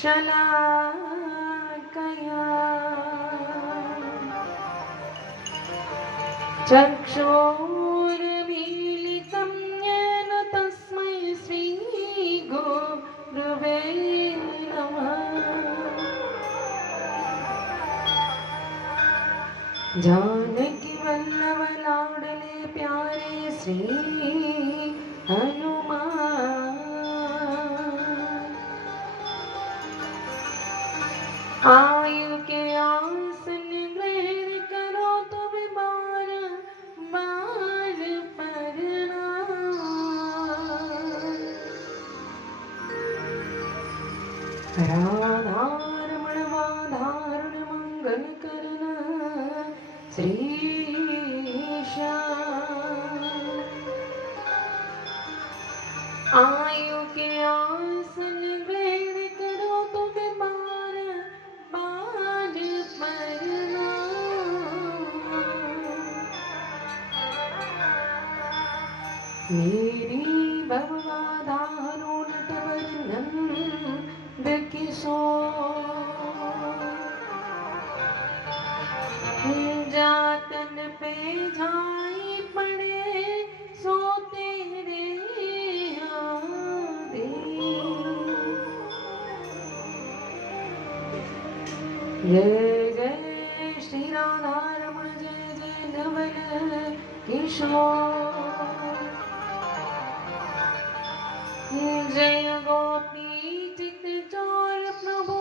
शलाकया चक्षुरुन्मीलितं येन तस्मै श्रीगुरुवे नमः। जानकी वल्लभ लाडले प्यारे श्री हनुमान, आयु के आसन ग्रहण करो तुम बार बार प्रणाम। राधारमण वाधारण मंगल करना श्रीशान, आयु के आसन ग्रहण करो तुम बार बार प्रणाम। मेरी भवगाधारो नटवरनंद किशोर, जातन पे जाई पड़े सो तेरे जय जय श्री राधा रमण, जय जय नवल किशोर, जय गोपी चित चोर प्रभु,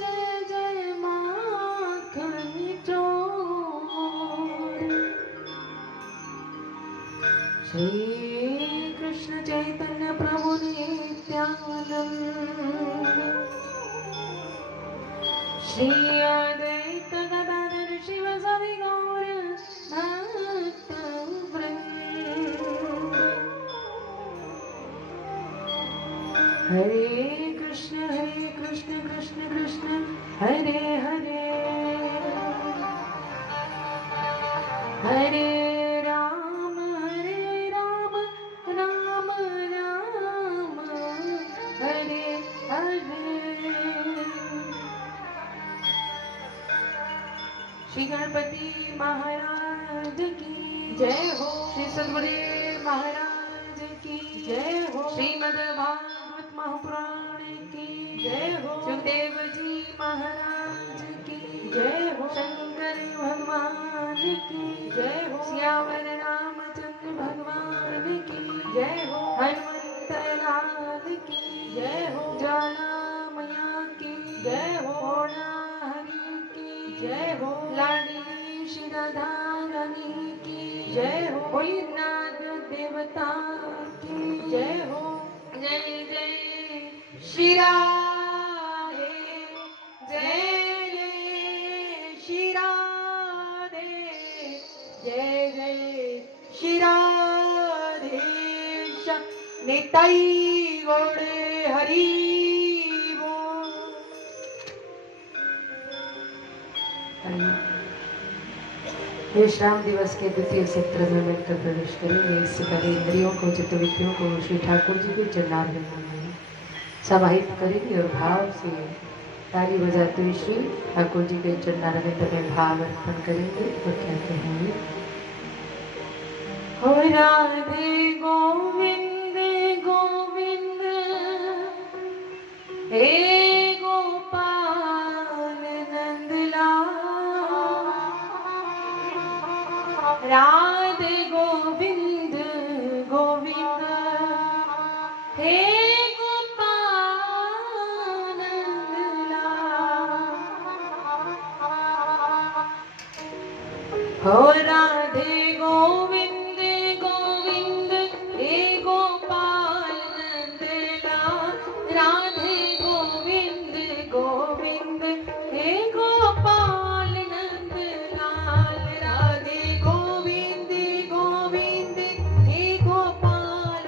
जय जय माखन चोर। श्री कृष्ण चैतन्य प्रभु नित्यानंद, श्री अद्वैत गदाधर शिव सदि गौर भक्त वृंद। हरे कृष्ण कृष्ण कृष्ण हरे हरे, हरे राम राम राम हरे हरे। श्री गणपति महाराज की जय हो, श्री सद्गुरुदेव महाराज की जय हो, श्रीमद् भागवत महापुराण की जय हो, सुखदेव जी महाराज की जय हो, शंकर भगवान की जय हो, सियावर रामचंद्र भगवान की जय हो, हनुमंत लाल की जय हो, ज्वाला मैया की जय हो, भोला हरि की जय हो, लाडली श्री राधा रानी की जय हो, भोलेनाथ देवता की जय हो। जय जय श्री राधे, जय जय श्री राधे, जय जय श्री राधे। निताई गौड़ हरि बोल। विश्राम दिवस के द्वितीय सत्र में मिलकर प्रवेश करेंगे। इससे पहले इंद्रियों को, चित्तवृत्तियों को श्री ठाकुर जी के चरणारविंद में समाहित करेंगे और भाव से ताली बजाते हुए श्री ठाकुर जी के चरणारविंद में भाव अर्पण करेंगे और कहते हैं, हो राधे गोविंद गोविंद हे गोपाल नंदलाल, राधे गोविंद गोविंद हे गोपाल नंदलाल, हो राधे गोविंद गोविंद हे गोपाल नंदलाल, राधे गोविंद गोविंद हे गोपाल नंदलाल, राधे गोविंद गोविंद हे गोपाल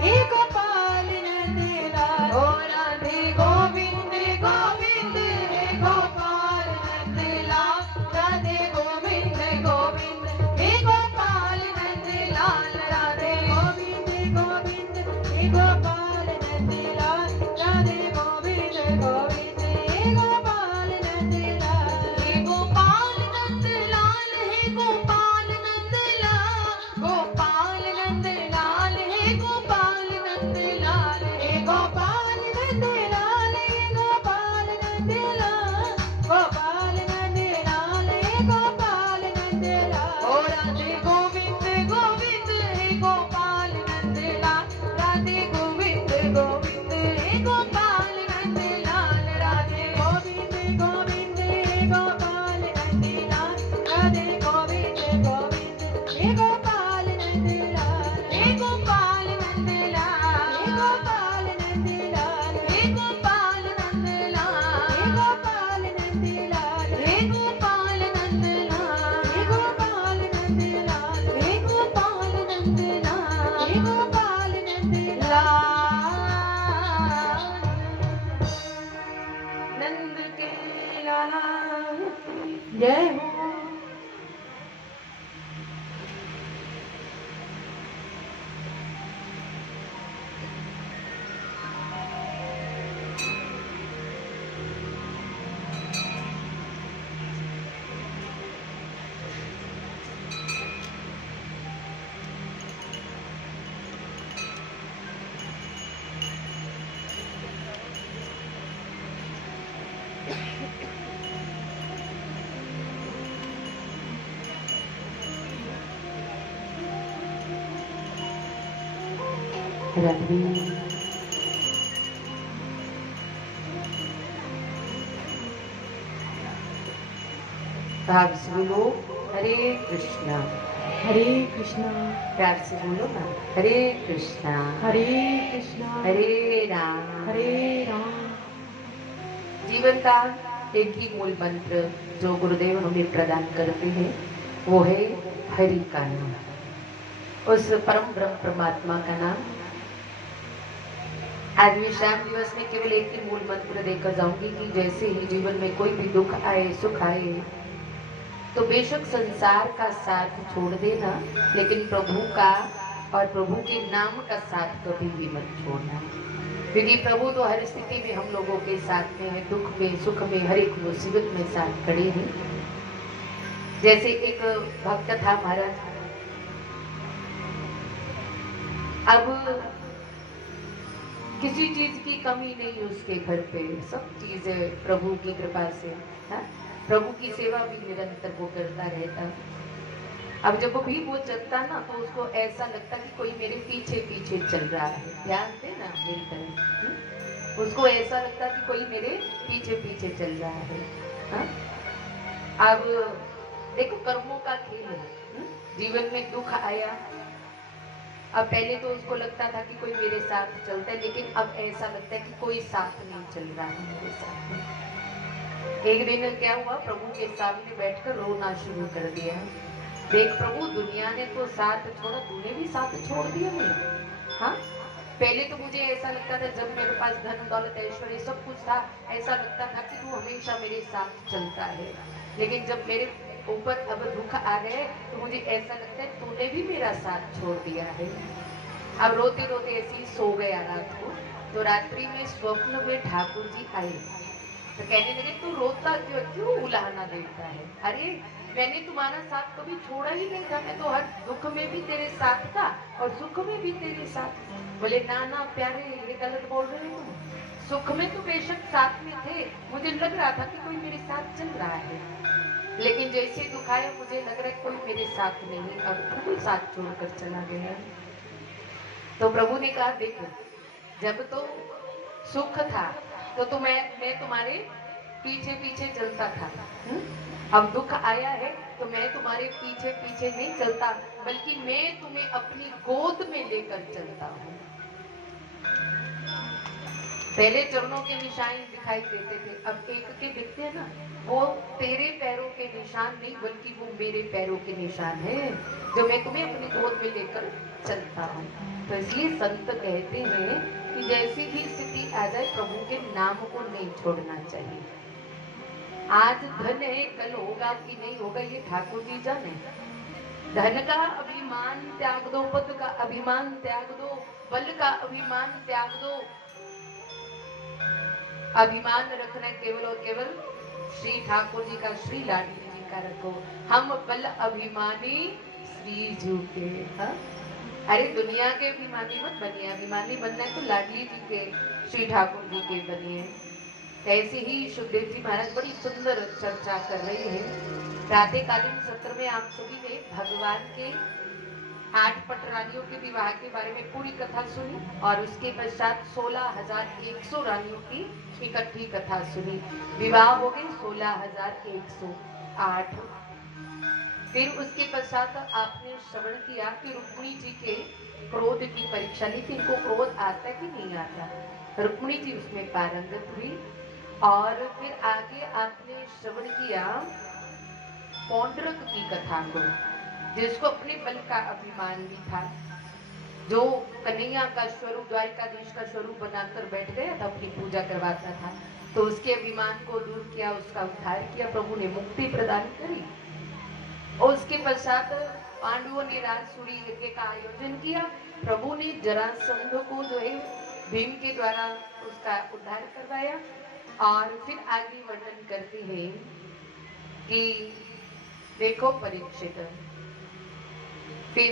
हे गोपाल नंद लाल। ओ राधे गोविंद गोविंद हे गोपाल नंद लाल। राधे गोविंद गोविंद हे गोपाल नंद लाल। राधे गोविंद गोविंद हे गोपाल नंद लाल। राधे गोविंद गोविंद हे गोपाल नंद लाल। हे गोपाल नंद लाल हे गोपाल नंद लाल। गोपाल नंद लाल हे गोपाल नंद लाल। हे गोपाल नंद लाल हे गोपाल नंद लाल। गोपाल नंद लाल हे गोपाल नंद लाल। ओ राधे गोविंद गोविंद हे गोपाल नंद लाल। राधे गोविंद गोविंद हे गोपाल नंद लाल। राधे गोविंद गोविंद हे गोपाल नंद लाल। राधे गोविंद गोविंद हे गोपाल नंद लाल। हे गोपाल नंद लाल हे गोपाल नंद लाल। हे गोपाल नंद लाल हे गोपाल नंद लाल। हे गोपाल नंद लाल हे गोपाल नंद लाल। हे गोपाल नंद लाल हे गोपाल नंद लाल। नंद के लाला जय हो। रणवीर भाव से बोलो हरे कृष्णा हरे कृष्णा प्यार से बोलो ना हरे कृष्णा हरे कृष्णा हरे राम हरे राम। जीवन का एक ही मूल मंत्र जो गुरुदेव हमें प्रदान करते हैं वो है हरि का नाम। उस परम ब्रह्म परमात्मा का नाम आज मैं श्याम दिवस में केवल एक ही मूल मंत्र देकर जाऊंगी कि जैसे ही जीवन में कोई भी दुख आए सुख आए तो बेशक संसार का साथ छोड़ देना, लेकिन प्रभु का और प्रभु के नाम का साथ कभी भी मत छोड़ना, क्योंकि प्रभु तो हर स्थिति में हम लोगों के साथ में है, दुख में सुख में हर एक मुसीबत में साथ खड़े हैं। जैसे एक भक्त था महाराज, अब किसी चीज की कमी नहीं उसके घर पे, सब चीजें प्रभु की कृपा से है। प्रभु की सेवा भी निरंतर वो करता रहता। अब जब भी वो चलता ना तो उसको ऐसा लगता कि कोई मेरे पीछे पीछे चल रहा है। ध्यान देना मेरी तरफ, उसको ऐसा लगता कि कोई मेरे पीछे पीछे चल रहा है। अब देखो कर्मों का खेल है। जीवन में दुख आया, अब पहले तो उसको लगता था कि कोई मेरे साथ चलता है, लेकिन अब ऐसा लगता है कि कोई साथ नहीं चल रहा है मेरे साथ। एक दिन क्या हुआ, प्रभु के सामने बैठकर रोना शुरू कर दिया। देख प्रभु, दुनिया ने तो साथ छोड़ा, तूने भी साथ छोड़ दिया मेरा। हाँ, पहले तो मुझे ऐसा लगता था जब मेरे पास धन दौलत ऐश्वर्य सब कुछ था, ऐसा लगता था कि तू हमेशा मेरे साथ चलता है, लेकिन जब मेरे ऊपर अब दुख आ गए तो मुझे ऐसा लगता है तूने भी मेरा साथ छोड़ दिया है। अब रोते रोते ऐसे ही सो गया रात को, तो रात्रि में स्वप्न में ठाकुर जी आए तो कहने लगे तू रोता क्यों उलाहना देता है? अरे मैंने तुम्हारा साथ कभी छोड़ा ही नहीं था, मैं तो हर दुख में भी तेरे साथ था और सुख में भी तेरे साथ। बोले ना ना प्यारे, ये गलत बोल रहे हो तुम। सुख में तो बेशक साथ में थे, मुझे लग रहा था कि कोई मेरे साथ चल रहा है, लेकिन जैसे दुख आया मुझे लग रहा है कोई मेरे साथ नहीं, अब खुद साथ छोड़कर चला गया। तो प्रभु ने कहा देखो, जब तो सुख था तो मैं तुम्हारे पीछे पीछे चलता था, अब दुख आया है तो मैं तुम्हारे पीछे पीछे नहीं चलता, बल्कि मैं तुम्हें अपनी गोद में लेकर चलता हूँ। पहले चरणों के निशान दिखाई देते थे, अब एक के दिखते हैं ना, वो तेरे पैरों के निशान नहीं बल्कि वो मेरे पैरों के निशान है, जो मैं तुम्हें अपनी गोद में लेकर चलता हूँ। तो इसलिए संत कहते हैं कि जैसी भी स्थिति आ जाए प्रभु के नाम को नहीं छोड़ना चाहिए। आज धन है, कल होगा कि नहीं होगा ये ठाकुर जी जाने। धन का अभिमान त्याग दो, पद का अभिमान त्याग दो, बल का अभिमान त्याग दो। अभिमान रखना केवल और केवल श्री ठाकुर जी का, श्री लाडली जी का रखो। हम बल अभिमानी श्री जी के। हाँ? अरे दुनिया के अभिमानी मत बनिए, अभिमानी बनना है तो लाडली जी के, श्री ठाकुर जी के बनिए। ऐसे ही सुखदेव जी महाराज बड़ी सुंदर चर्चा कर रही है। प्रातःकालीन सत्र में आप सभी ने भगवान के 8 पटरानियों के विवाह के बारे में पूरी कथा सुनी और उसके पश्चात 16,100 रानियों की इकट्ठी कथा सुनी। विवाह हो गए 16,108। फिर उसके पश्चात आपने श्रवण किया कि रुक्मिणी जी के क्रोध की परीक्षा ली थी। इनको क्रोध आता कि नहीं आता, रुक्मिणी जी उसमें पारंगत हुई। और फिर आगे आपने श्रवण किया पौंड्रक की कथा को, जिसको अपने बल का अभिमान भी था, जो कन्हैया का स्वरूप, द्वारिकाधीश का स्वरूप बनाकर बैठ गया था, अपनी पूजा करवाता था, तो उसके अभिमान को दूर किया, उसका उद्धार किया, प्रभु ने मुक्ति प्रदान करी। और उसके पश्चात पांडवों ने राजसूरी यज्ञ का आयोजन किया, प्रभु ने जरासंध को जो है भीम के द्वारा उसका उद्धार करवाया। और फिर आगे वर्णन करते हैं कि देखो परीक्षित, फिर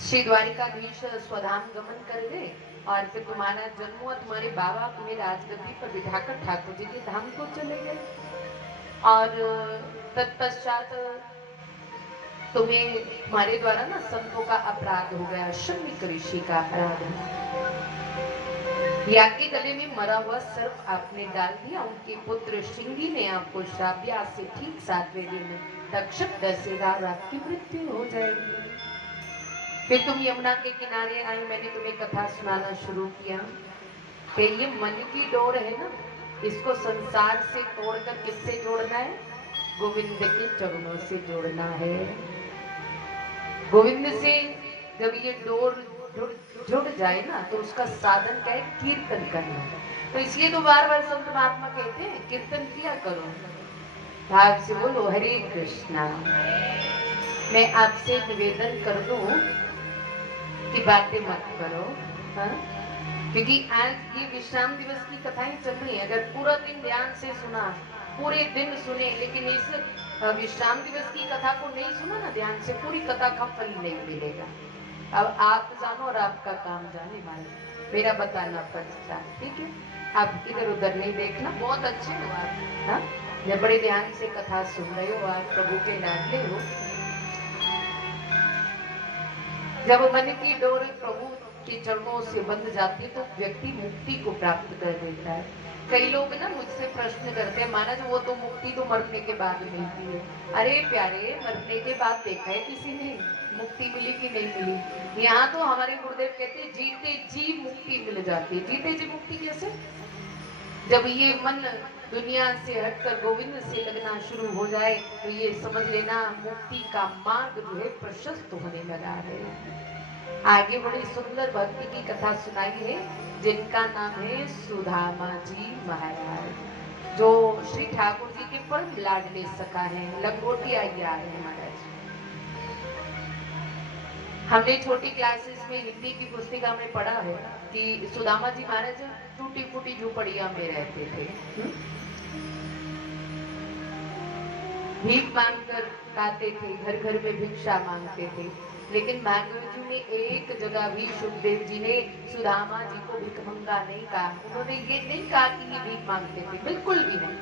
श्री द्वारिकाधीश स्वधाम गमन कर गए और फिर तुम्हारा जन्म हुआ, तुम्हारे बाबा तुम्हें राजगद्दी पर बिठाकर ठाकुर जी के धाम को चले गए। और तत्पश्चात तुम्हें, तुम्हारे द्वारा ना संतों का अपराध हो गया, शम्मिक ऋषि का अपराध। या के गले में मरा हुआ सर्प आपने डाल दिया, उनके पुत्र श्रृंगी ने आपको श्राप दिया, से ठीक 7वें दिन तक्षक डसेगा और आपकी मृत्यु हो जाएगी। फिर तुम यमुना के किनारे आए, मैंने तुम्हें कथा सुनाना शुरू किया कि ये मन की डोर है ना, इसको संसार से तोड़कर किससे जोड़ना है? गोविंद के चरणों से जोड़ना है। गोविंद से जब ये डोर जुड़ जाए ना, तो उसका साधन क्या है? कीर्तन करना। तो इसलिए तो बार बार संत महात्मा कहते हैं कीर्तन किया करो। भाव से बोलो हरे कृष्णा। मैं आपसे निवेदन कर दूं कि बातें मत करो, हाँ? क्योंकि आज ये विश्राम दिवस की कथाएं चल रही है। अगर पूरा दिन ध्यान से सुना, पूरे दिन सुने, लेकिन इस विश्राम दिवस की कथा को नहीं सुना ना ध्यान से, पूरी कथा का फल नहीं मिलेगा। अब आप जानो और आपका काम जाने वाला, मेरा बताना पड़ता, ठीक है? आप इधर उधर नहीं देखना। बहुत अच्छे हो आप, हाँ? जब बड़े ध्यान से कथा सुन रहे हो, आप प्रभु के लाडले हो। जब मन की डोर प्रभु के चरणों से बंध जाती है तो व्यक्ति मुक्ति को प्राप्त कर देता है। कई लोग ना मुझसे प्रश्न करते हैं, महाराज वो तो मुक्ति तो मरने के बाद मिलती है। अरे प्यारे, मरने के बाद देखा है किसी ने मुक्ति मिली कि नहीं मिली? यहाँ तो हमारे गुरुदेव कहते हैं जीते जी मुक्ति मिल जाती है। जीते जी मुक्ति कैसे? जब ये मन दुनिया से हटकर गोविंद से लगना शुरू हो जाए तो ये समझ लेना मुक्ति का मार्ग जो है प्रशस्त होने लगा है। आगे बड़ी सुंदर भक्ति की कथा सुनाई है, जिनका नाम है सुदामा जी महाराज, जो श्री ठाकुर जी के परम लाडले सखा है, लंगोटिया यार है महाराज। हमने छोटी क्लासेस में हिंदी की पुस्तिका में पढ़ा है कि सुदामा जी महाराज टूटी फूटी झोपड़िया में रहते थे, भीख मांगकर खाते थे, घर घर में भिक्षा मांगते थे। लेकिन भागवत जी में एक जगह भी सुखदेव जी ने सुदामा जी को भिखमंगा नहीं कहा। उन्होंने ये नहीं कहा कि ये भीख मांगते थे, बिल्कुल भी नहीं।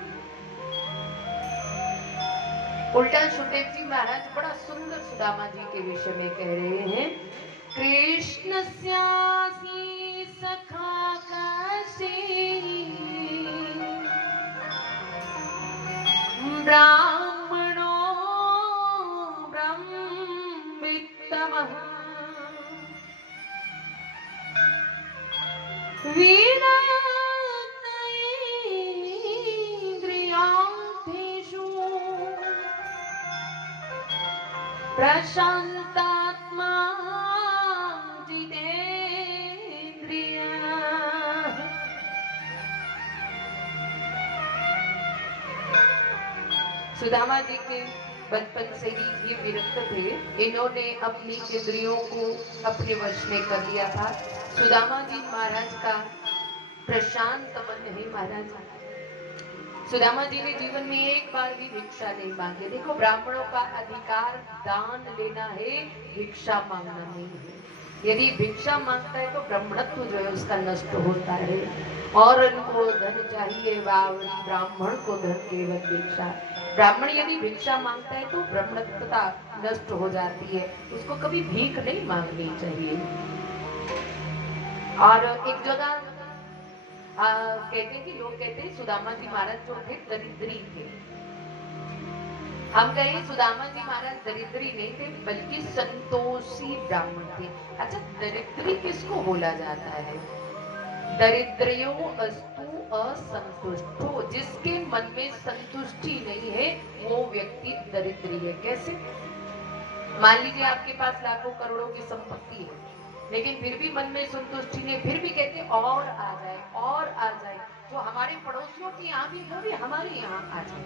उल्टा सुखदेव जी महाराज बड़ा सुंदर सुदामा जी के विषय में कह रहे हैं, कृष्ण स्यासी सखा काशी ब्राह्मणो ब्रह्मवित्तमः विरक्तयेन्द्रियार्थेषु प्रशान्तात्मा जितेन्द्रियः। सुदामा जी के बचपन से ही ये विरक्त थे। इन्होंने अपनी इंद्रियों को अपने वश में कर लिया था। सुदामा जी महाराज का प्रशांत मन है। महाराज सुदामा जी ने जीवन में एक बार भी भिक्षा नहीं मांगी। देखो, ब्राह्मणों का अधिकार दान लेना है, भिक्षा मांगना नहीं है। यदि भिक्षा मांगता है तो ब्राह्मणत्व जो है उसका नष्ट होता है। और को धन चाहिए बावरी, ब्राह्मण को धन केवल भिक्षा। ब्राह्मण यदि भिक्षा मांगता है तो ब्राह्मणत्वता नष्ट हो जाती है। उसको कभी भीख नहीं मांगनी चाहिए। और एक जगह कहते हैं कि लोग कहते हैं सुदामा जी महाराज जो थे दरिद्री थे। हम कहें सुदामा जी महाराज दरिद्री नहीं थे बल्कि संतोषी ब्राह्मण थे। अच्छा, दरिद्री किसको बोला जाता है? दरिद्रियो अस्तु असंतुष्टो, जिसके मन में संतुष्टि नहीं है वो व्यक्ति दरिद्री है। कैसे? मान लीजिए आपके पास लाखों करोड़ों की संपत्ति है, लेकिन फिर भी मन में संतुष्टि नहीं, फिर भी कहते और आ जाए और आ जाए। जो हमारे पड़ोसियों के यहाँ भी वो भी हमारे यहाँ आ जाए।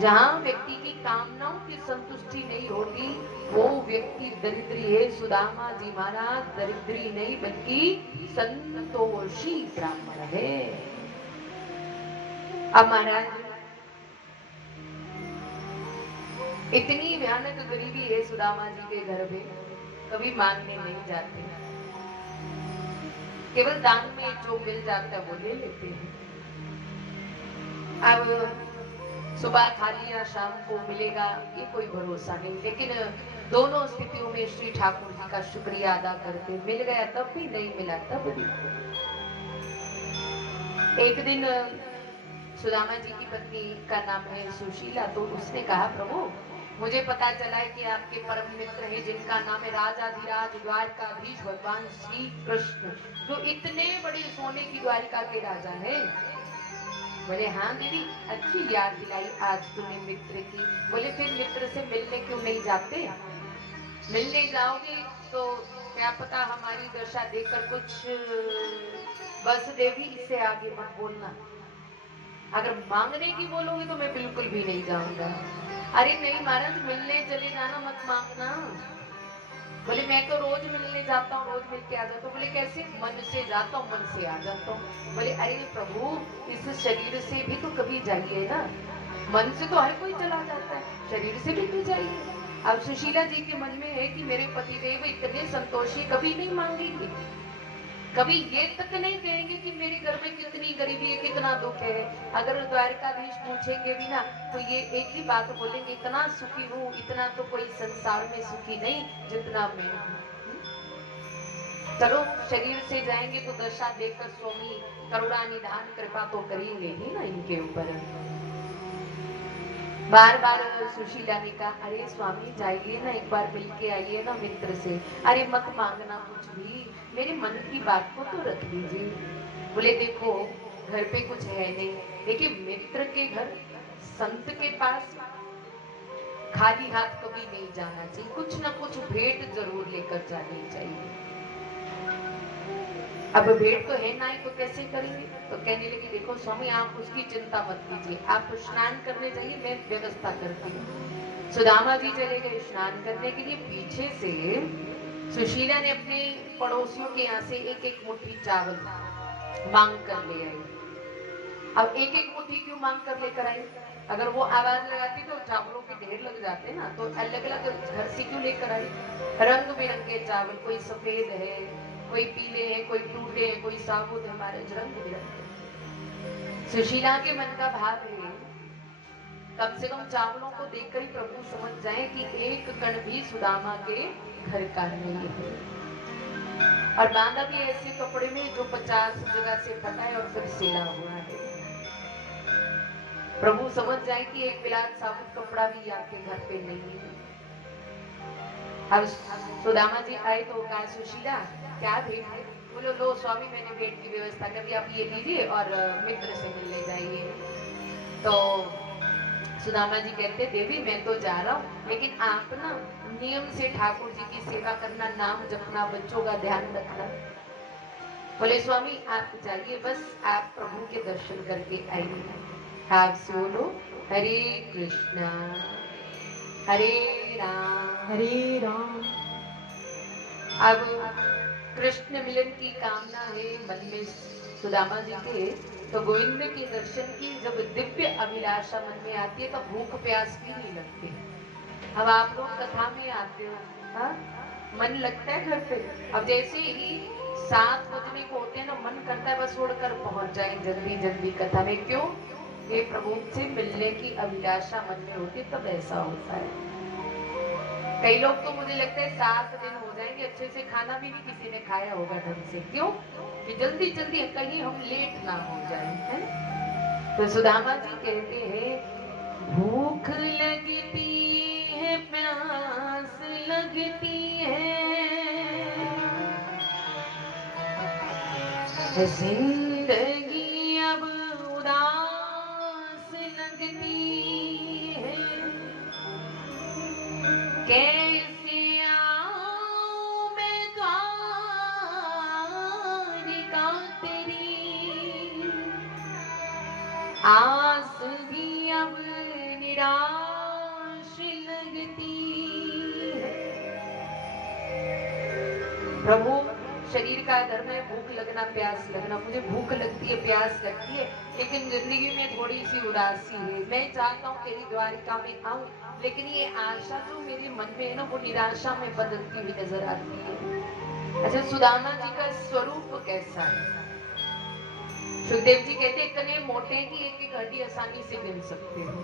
जहाँ व्यक्ति की कामनाओं की संतुष्टि नहीं होती वो व्यक्ति दरिद्री है। सुदामा जी महाराज दरिद्री नहीं बल्कि संतोषी ब्राह्मण है। अब महाराज इतनी भयानक गरीबी है सुदामा जी के घर में, कभी मांगने नहीं जाते, केवल दान में जो मिल जाता है वो ले लेते हैं। अब सुबह खा लिया शाम को मिलेगा ये कोई भरोसा नहीं। लेकिन दोनों स्थितियों में श्री ठाकुर जी का शुक्रिया अदा करते, मिल गया तब भी, नहीं मिला तब भी। एक दिन सुदामा जी की पत्नी का नाम है सुशीला, तो उसने कहा प्रभु मुझे पता चला है कि आपके परम मित्र है जिनका नाम है राजाधिराज द्वारकाधीश भगवान श्री कृष्ण, जो इतने बड़े सोने की द्वारिका के राजा है। बोले हाँ दीदी, अच्छी याद दिलाई आज तुमने मित्र की। बोले फिर मित्र से मिलने क्यों नहीं जाते? मिलने जाओगे तो क्या पता हमारी दशा देखकर कुछ बस देवी, इससे आगे मत बोलना। अगर मांगने की बोलोगे तो मैं बिल्कुल भी नहीं जाऊंगा। अरे नहीं महाराज, मिलने चले जाना, मत मांगना। बोले मैं तो रोज मिलने जाता हूँ, रोज मिल के आ जाता हूँ। बोले कैसे? मन से जाता हूँ, मन से आ जाता हूँ। बोले अरे प्रभु, इस शरीर से भी तो कभी जाइए ना। मन से तो हर कोई चला जाता है, शरीर से भी तो जाइए। अब सुशीला जी के मन में है कि मेरे पतिदेव इतने संतोषी, कभी नहीं मांगेंगे, कभी ये तक नहीं कहेंगे कि मेरे घर में कितनी गरीबी है, कितना दुख है। अगर द्वारकाधीश पूछेंगे भी ना तो ये एक ही बात बोलेंगे, इतना सुखी हूँ, इतना तो कोई संसार में सुखी नहीं जितना मैं हूँ। चलो शरीर से जाएंगे तो दशा देखकर स्वामी करुणा निधान कृपा तो करेंगे ही ना इनके ऊपर। बार बार सुशीला ने कहा अरे स्वामी जाइए ना, एक बार मिल के आइए ना मित्र से। अरे मत मांगना कुछ भी, मेरे मन की बात को तो रख लीजिए। बोले देखो घर पे कुछ है नहीं, देखिए मित्र के घर, संत के पास खाली हाथ कभी नहीं जाना चाहिए, कुछ ना कुछ भेंट जरूर लेकर जानी चाहिए। अब भेंट तो है ना ही तो कैसे करेंगे? तो कहने लगी देखो स्वामी आप उसकी चिंता मत कीजिए, आप स्नान करने जाइए, मैं व्यवस्था करती हूँ। सुदामा जी चले गए स्नान करने के लिए। पीछे से सुशीला ने अपने पड़ोसियों के यहाँ से एक एक मुट्ठी चावल मांग कर ले आई। अब एक एक मुट्ठी क्यों मांग कर लेकर आई? अगर वो आवाज लगाती तो चावलों के ढेर लग जाते ना, तो अलग अलग घर से क्यों लेकर आई? रंग बिरंगे चावल, कोई सफेद है, कोई पीले हैं, कोई टूटे हैं, कोई साबुत है, हमारे रंग बिरंगे। सुशीला के मन का भाव है कम से कम चावलों को देखकर ही प्रभु समझ जाए कि एक कण भी सुदामा के घर का नहीं है। और बांधा भी ऐसे कपड़े में जो 50 जगह से फटा है और फिर सिला हुआ है। प्रभु समझ जाए कि एक बिलात साबुत कपड़ा भी आपके घर पे नहीं है। अब सुदामा जी आए तो कहा सुशीला क्या भेंट है? बोलो लो स्वामी मैंने बेड की व्यवस्था कर दी, आप ये लीजिए और मित्र से मिलने जाइए। तो सुदामा जी कहते देवी मैं तो जा रहा हूँ, लेकिन आप ना नियम से ठाकुर जी की सेवा करना, नाम जपना, बच्चों का ध्यान रखना। बोले स्वामी आप जाइए, बस आप प्रभु के दर्शन करके आइए। आप सुनो हरे कृष्णा हरे राम। हरे राम। अब कृष्ण मिलन की कामना है मन में सुदामा जी के, तो गोविंद के दर्शन की जब दिव्य अभिलाषा मन में आती है तो भूख प्यास भी नहीं लगती। अब आप लोग कथा में आते हो, हाँ मन लगता है घर पे। अब जैसे ही 7 बजने को होते हैं ना, मन करता है बस उड़कर पहुंच जाए जल्दी जल्दी कथा में। क्यों? ये प्रभु से मिलने की अभिलाषा मन में होती है, तब ऐसा होता है। कई लोग तो मुझे लगता है 7 दिन हो जाएंगे, अच्छे से खाना भी नहीं किसी ने खाया होगा ढंग से। क्यों? कि जल्दी जल्दी कहीं हम लेट ना हो जाए, है ना? तो सुदामा जी कहते हैं भूख लगती है प्यास लगती है, जिंदगी अब उदास लगती है, कैसे आऊं मैं द्वारिका तेरी, आस भी अब निराश लगती है। प्रभु शरीर का धर्म है भूख लगना प्यास लगना, मुझे भूख लगती है प्यास लगती है, लेकिन जिंदगी में थोड़ी सी उदासी है। मैं चाहता हूँ तेरी द्वारिका में आऊं, लेकिन ये आशा जो मेरे मन में है ना वो निराशा में बदलती हुई नजर आती है। अच्छा सुदामा जी का स्वरूप कैसा है? सुखदेव जी कहते हैं इतने मोटे हैं कि एक एक हड्डी आसानी से मिल सकते हो,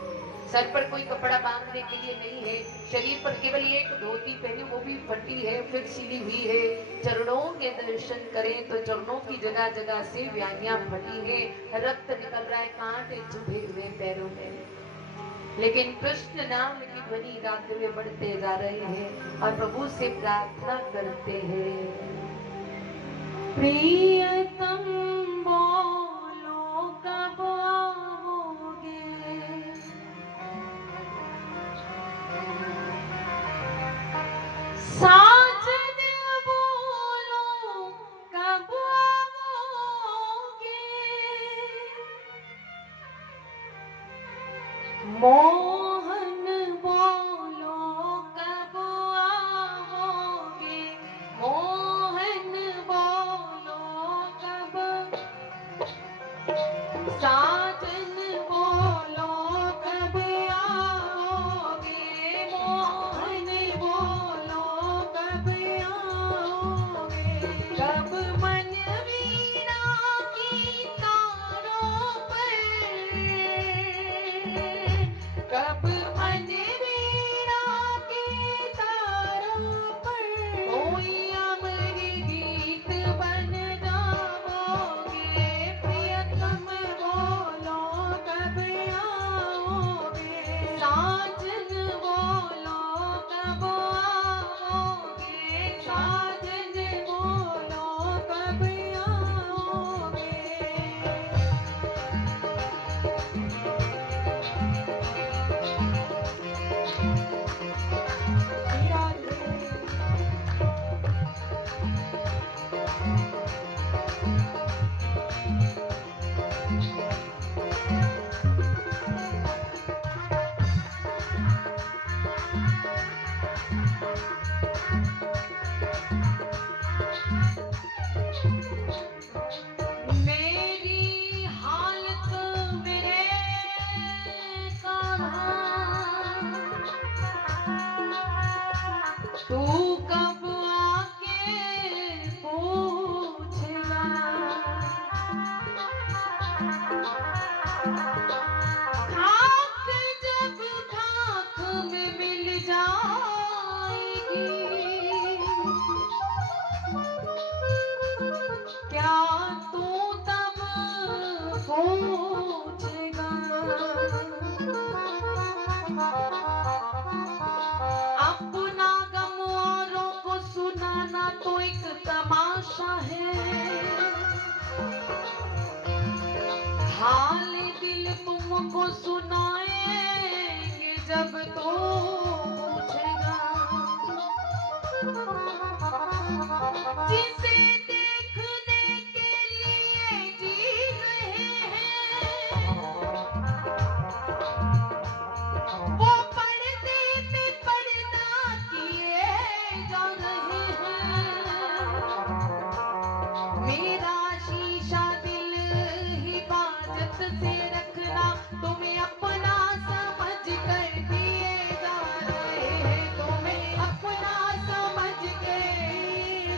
सर पर कोई कपड़ा बांधने के लिए नहीं है, शरीर पर केवल एक धोती पहनी वो भी फटी है फिर सिली हुई है। चरणों के दर्शन करें तो चरणों की जगह जगह से व्यानियां फटी है, रक्त निकल रहा है, कांटे चुभे हुए पैरों में, लेकिन कृष्ण नाम की ध्वनि गाते हुए बढ़ते जा रहे हैं और प्रभु से प्रार्थना करते हैं प्रियतम बोलो कब आओगे, साजन बोलो कब आओगे, मोहन बोलो कब आओगे, मोहन बोलो तुमको सुनाएंगे जब तो पूछेगा, जिसे देखने के लिए जी रहे हैं वो पर्दे पे पर्दा किए जा रहे हैं। मेरा शीशा दिल हिफाजत से रखना, तुम्हें अपना समझ कर दिए जा रहे हैं, तुम्हें अपना समझ के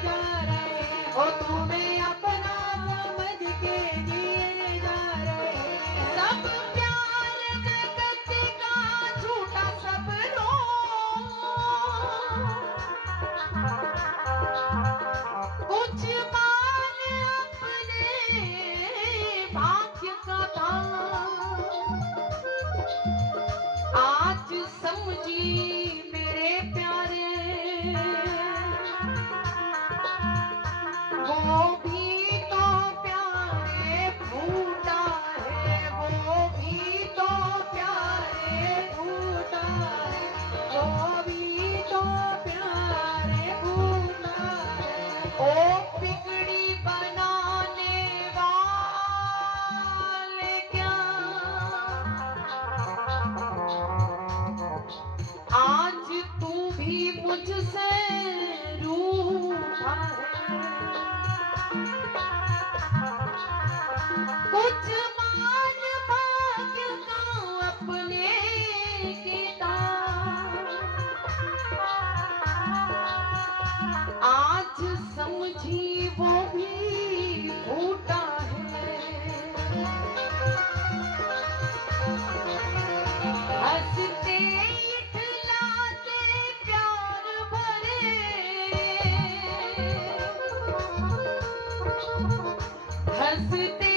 जा रहे हैं, ओ तुम्हें अपना समझ के दिए जा रहे हैं। सब प्यार जगत का झूठा सब कुछ मान अपने भाग्य का था। आज समझी मेरे प्यारे, वो भी तो प्यारे फूटा है, वो भी तो प्यारे फूटा है, वो भी तो प्यारे फूटा है। ओ बिगड़ी बनाने वाले क्या, आज तू भी मुझसे रूठा है। कुछ मान भाग्य का अपने किताब, आज समझी वो भी फूटा है। हंसते इठलाते प्यार भरे, हंसते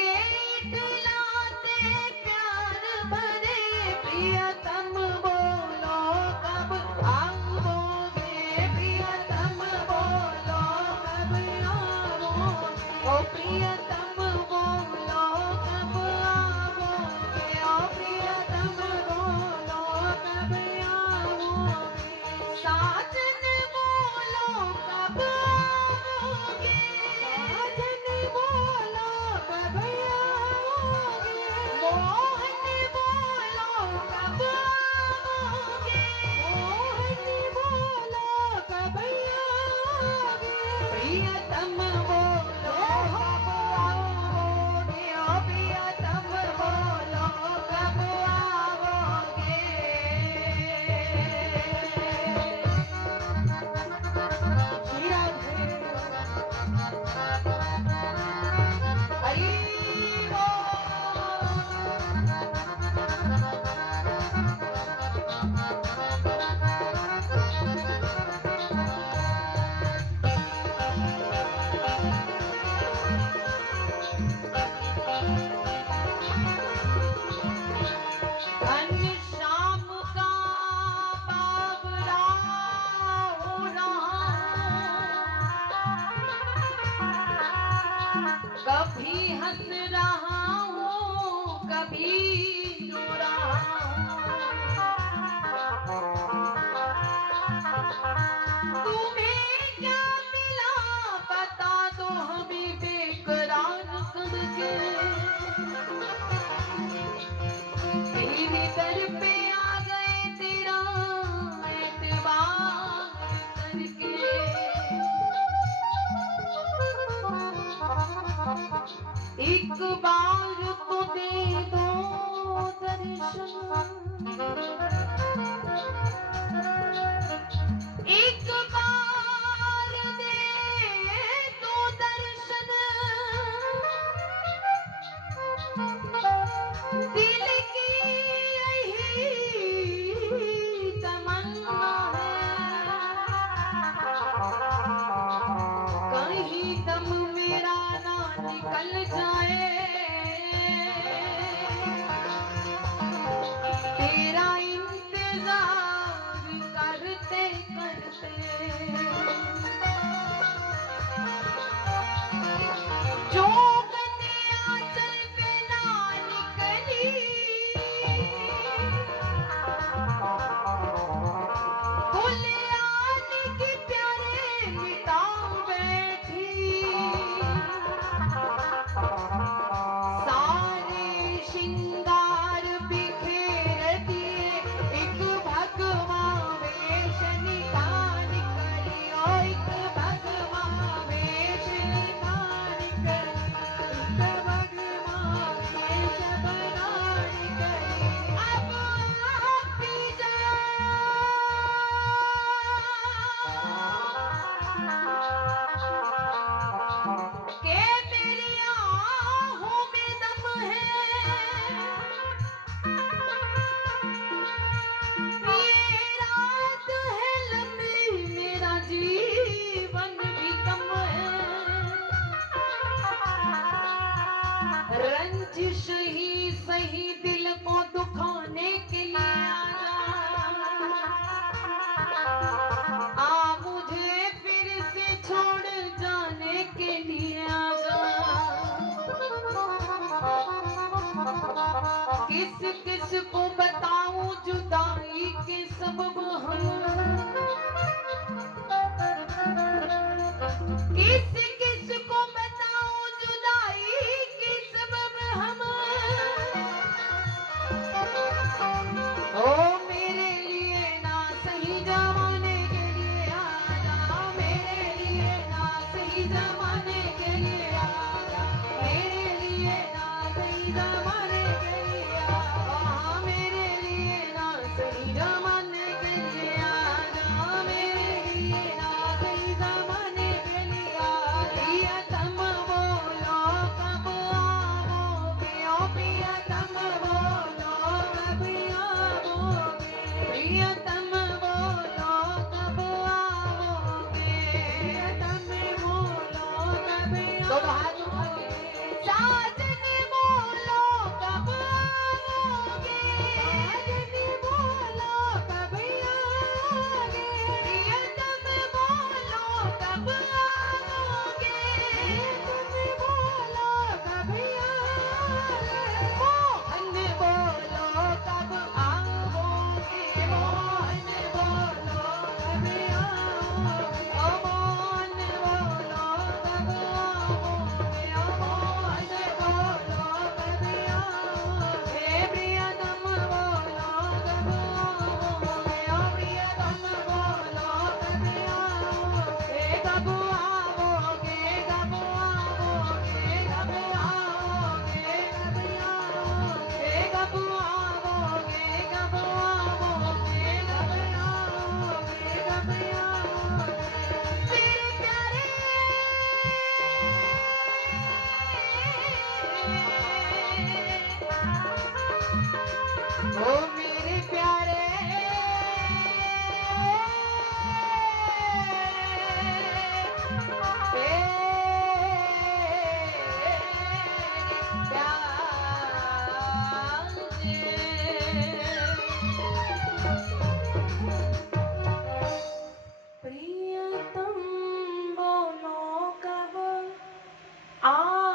इठलाते प्यार भरे, प्रियतम बोलो कब आओगे, प्रियतम बोलो कब आओगे, ओ प्रियतम बोलो कब आओगे, ओ प्रियतम बोलो कब आओगे, साजन बोलो कब आओगे, साजन बोलो कब आओगे, मोहन बोलो कब आओगे, मोहन बोलो कब आओगे, प्रियतम बोलो कब आओगे, ओ प्रियतम बोलो कब आओगे। श्री राधे हरि घनश्याम का बावरा हो रहा, कभी हंस रहा हूँ कभी रो रहा हूँ। तुम्हें क्या मिला बता दो हमें बेकरार करके, तेरे दर पे आ गए तेरा एतबार करके। एक बार तो दे दो दर्शन, एक बार दे दो दर्शन, दिल की यही तमन्ना है, कहीं दम मेरा ना निकल जाए, तेरा इंतजार आज सही सही दिल को दुखाने के लिए मुझे फिर से छोड़ जाने के लिए किस किस को बताऊं जुदाई के सबब हम किस किस को बताऊं जुदाई के सबब हम ओ मेरे लिए ना सही जमाने के लिए आजा मेरे लिए ना सही जमाने के लिए आजा मेरे लिए ना सही जमाने के लिए आजा मेरे लिए ना सही जमाने के लिए आजा मेरे लिए ना सही जमाने के लिए आजा तुम बोलो कब आओगे ओ पिया तुम बोलो कब आओगे प्रियतम बोलो कब आओगे तुम बोलो कब आओगे साजन बोलो कब आओगे साजन बोलो कब आओगे प्रियतम बोलो कब आओगे तुम बोलो कब आओगे मोहन बोलो कब आओगे मोहन बोलो कब आओगे ओ मोहन बोलो कब आओगे ओ मोहन बोलो कब आओगे प्रियतम बोलो कब आओगे ओ प्रियतम बोलो कब आओगे कब आओगे कब आओगे कब आओगे कब आओगे कब आओगे कब आओगे कब आओगे कब आओगे तेरे प्यारे ओ मेरे प्यारे प्रियतम बोलो कब आओगे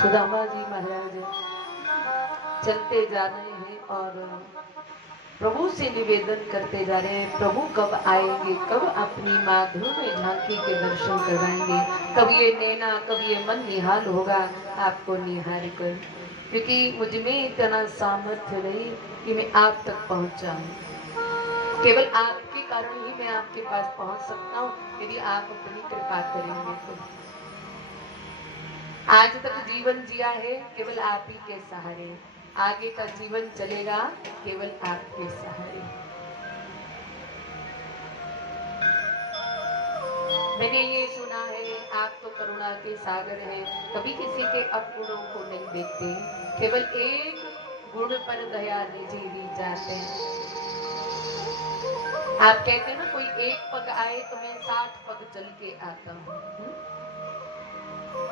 सुदामा जी महाराज चलते जा रहे हैं और प्रभु से निवेदन करते जा रहे हैं प्रभु कब आएंगे कब अपनी माधुर्य झांकी के दर्शन कराएंगे कब ये नैना कब ये मन निहाल होगा आपको निहार कर क्योंकि मुझ में इतना सामर्थ्य नहीं कि मैं आप तक पहुंच जाऊं केवल आपके कारण ही मैं आपके पास पहुंच सकता हूं यदि आप अपनी कृपा करेंगे तो आज तक जीवन जिया है केवल आप ही के सहारे आगे का जीवन चलेगा केवल आपके सहारे मैंने ये सुना है आप तो करुणा के सागर हैं कभी किसी के अवगुणों को नहीं देखते केवल एक गुण पर दया निजी जाते हैं आप कहते हैं ना कोई एक पग आए तो मैं 60 पग चल के आता हूँ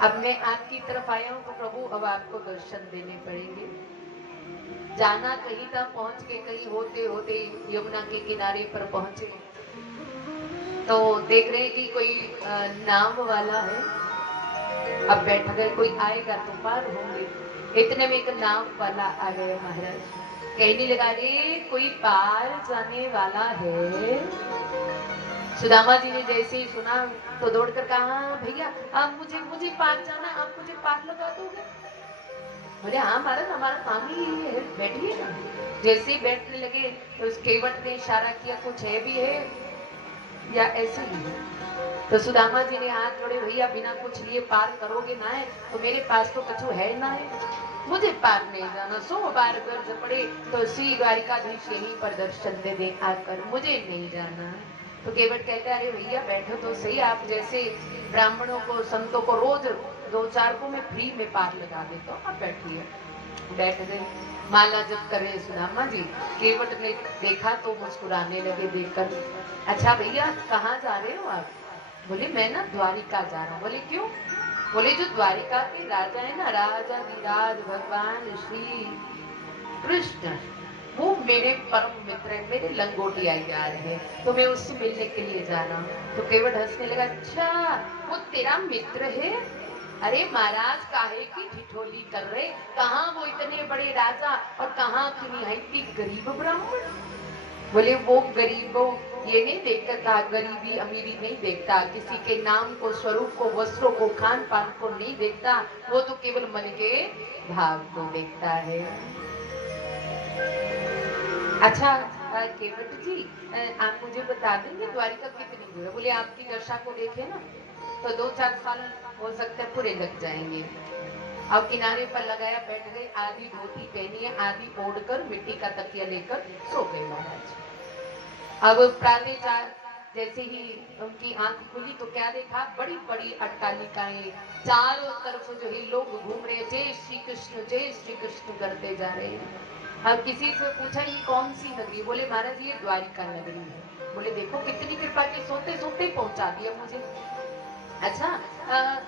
अब मैं आपकी तरफ आया हूँ तो प्रभु अब आपको दर्शन देने पड़ेंगे जाना कहीं था पहुंच के कहीं होते होते यमुना के किनारे पर पहुंचे तो देख रहे हैं कि कोई नाव वाला है अब बैठ गए कोई आएगा तो पार होंगे इतने में एक नाव वाला आ गया महाराज कहने लगा रे कोई पार जाने वाला है सुदामा जी ने जैसे ही सुना तो दौड़कर कहा भैया आप मुझे पार जाना आप मुझे पार लगा दोगे बोले हाँ महाराज हमारा काम ही है बैठिए ना जैसे ही बैठने लगे तो उस केवट ने इशारा किया कुछ है भी है या ऐसे ही है तो सुदामा जी ने हाथ जोड़े भैया बिना कुछ लिए पार करोगे ना है तो मेरे पास तो कछु है ना है मुझे पार नहीं जाना 100 बार गर्ज पड़े तो श्री द्वारिकाधीश यहीं पर दर्शन दे दे आकर मुझे नहीं जाना तो केवट कहते अरे भैया बैठो तो सही आप जैसे ब्राह्मणों को संतों को रोज 2-4 को मैं फ्री में पार लगा देता हूँ आप बैठिए बैठ गए माला जब कर रहे सुदामा जी केवट ने देखा तो मुस्कुराने लगे देखकर अच्छा भैया कहाँ जा रहे हो आप बोले मैं ना द्वारिका जा रहा हूँ। बोले क्यों? बोले जो द्वारिका के राजा है ना, राजा विराज भगवान श्री कृष्ण, वो मेरे परम मित्र है, मेरे लंगोटिया यार है, तो मैं उससे मिलने के लिए जा रहा हूँ। तो केवट हंसने लगा, अच्छा वो तेरा मित्र है? अरे महाराज काहे की ठिठोली कर रहे, कहाँ वो इतने बड़े राजा और कहाँ की निहायती गरीब ब्राह्मण। बोले वो गरीबों ये नहीं देखता था, गरीबी अमीरी नहीं देखता, किसी के नाम को, स्वरूप को, वस्त्रों को, खान पान को नहीं देखता, वो तो केवल मन के भाव को देखता है। अच्छा केवट जी, आप मुझे बता देंगे द्वारिका कितनी दूर है? बोले आपकी दशा को देखे ना तो 2-4 साल हो सकते हैं पूरे लग जाएंगे। अब किनारे पर लगाया, बैठ गए, आधी धोती पहनी है, आधी ओढ़कर मिट्टी का तकिया लेकर सो गए महाराज। अब प्रातः चार जैसे ही उनकी आंख खुली तो क्या देखा, बड़ी बड़ी अट्टालिकाएं, चारों तरफ जो है लोग घूम रहे, जय श्री कृष्ण करते जा रहे हैं। अब किसी से पूछा ये कौन सी नगरी? बोले महाराज ये द्वारिका नगरी है। बोले देखो कितनी कृपा की, सोते सोते पहुंचा दिया मुझे। अच्छा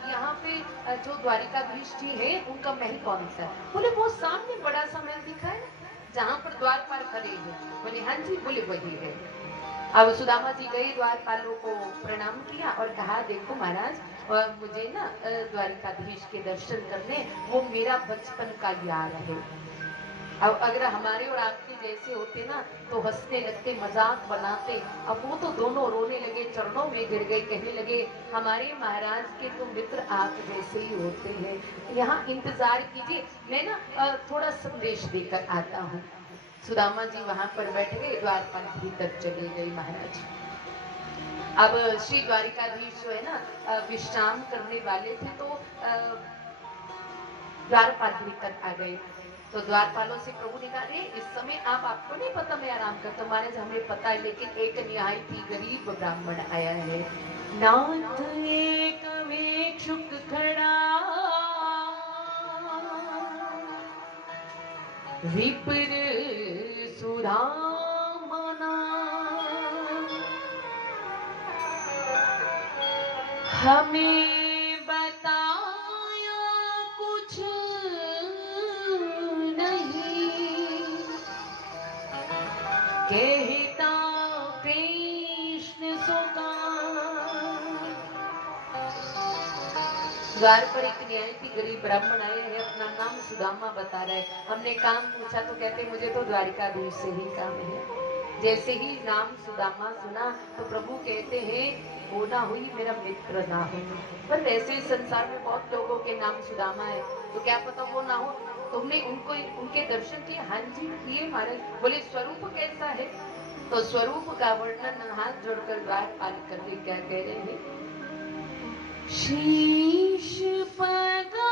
यहाँ पे जो द्वारिकाधीश जी है उनका महल कौन सा है? बोले वो सामने बड़ा सा महल दिखा है जहाँ पर द्वारपाल खड़े हैं। बोले हाँ जी। बोले वही है। अब सुदामा जी गए, द्वारपालों को प्रणाम किया और कहा देखो महाराज मुझे ना द्वारिकाधीश के दर्शन करने, वो मेरा बचपन का यार है। अब अगर हमारे और आपके जैसे होते ना तो हंसने लगते, मजाक बनाते। अब वो तो दोनों रोने लगे, चरणों में गिर गए, कहने लगे हमारे महाराज के तो मित्र आप जैसे ही होते हैं, यहाँ इंतजार कीजिए, मैं ना थोड़ा संदेश देकर आता हूँ। सुदामा जी वहां पर बैठ गए, द्वारपाल भीतर चले गए महाराज। अब श्री द्वारिकाधीश जो है ना विश्राम करने वाले थे, तो द्वारपाल भीतर आ गए। तो द्वारपालों से प्रभु ने कहा अरे इस समय आपको नहीं पता मैं आराम करता हूँ? महाराज हमें पता है, लेकिन एक निहायत ही गरीब ब्राह्मण आया है। नाथ एक भिक्षुक खड़ा, विप्र सुदामना, हमें बताया कुछ नहीं, कहता कृष्ण सुकान। द्वार पर एक न्यायती गरीब ब्राह्मण आए हैं, अपना नाम सुदामा बता रहे हैं। हमने काम पूछा तो कहते मुझे तो द्वारिकाधीश से ही काम है। जैसे ही नाम सुदामा सुना तो प्रभु कहते हैं वो ना हुई मेरा मित्र ना हो। पर वैसे संसार में बहुत लोगों के नाम सुदामा है, तो क्या पता वो ना हो। तुमने उनको उनके दर्शन किए? हाँ जी किए महाराज। बोले स्वरूप कैसा है? तो स्वरूप का वर्णन हाथ जोड़कर द्वारपाल करके क्या कह रहे हैं, शीश पगाना,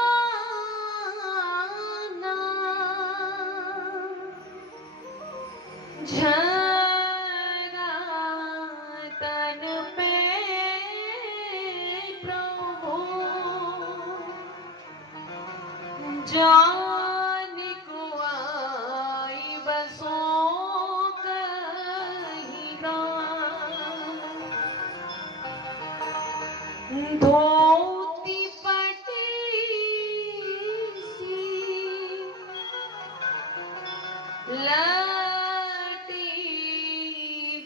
झरा तन पे प्रभु, जान को आई बसो कहिगा, धोती पटी सी लटी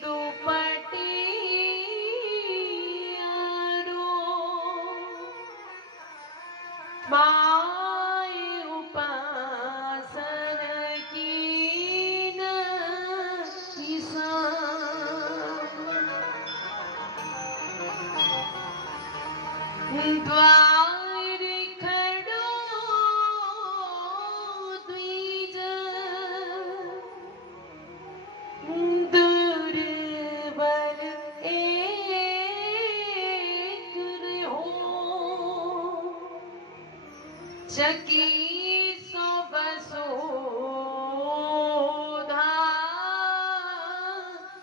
दुपटी आरो, माय उपासन कीन द्वार खड़ो द्विज, दुर्बल एक हो, चकी सो बसो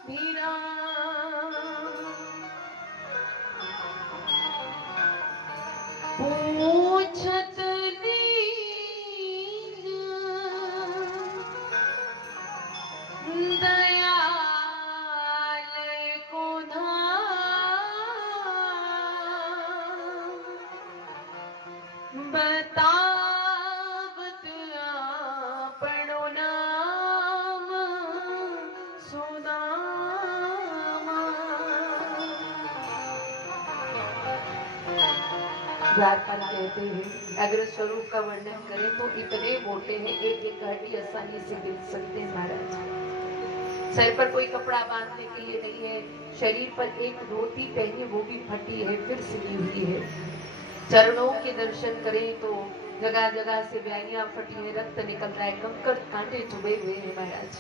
धीरा, पूछत दीन दयाल को धारा, द्वारपाल कहते हैं अगर स्वरूप का वर्णन करें तो इतने मोटे हैं, एक एक हड्डी आसानी से गिर सकते हैं महाराज। सर पर कोई कपड़ा बांधने के लिए नहीं है, शरीर पर एक धोती पहनी वो भी फटी है फिर सिली हुई है। चरणों के दर्शन करें तो जगह जगह से ब्याइयां फटी है, रक्त निकल रहा है, कंकड़ कांटे चुभे हुए हैं महाराज।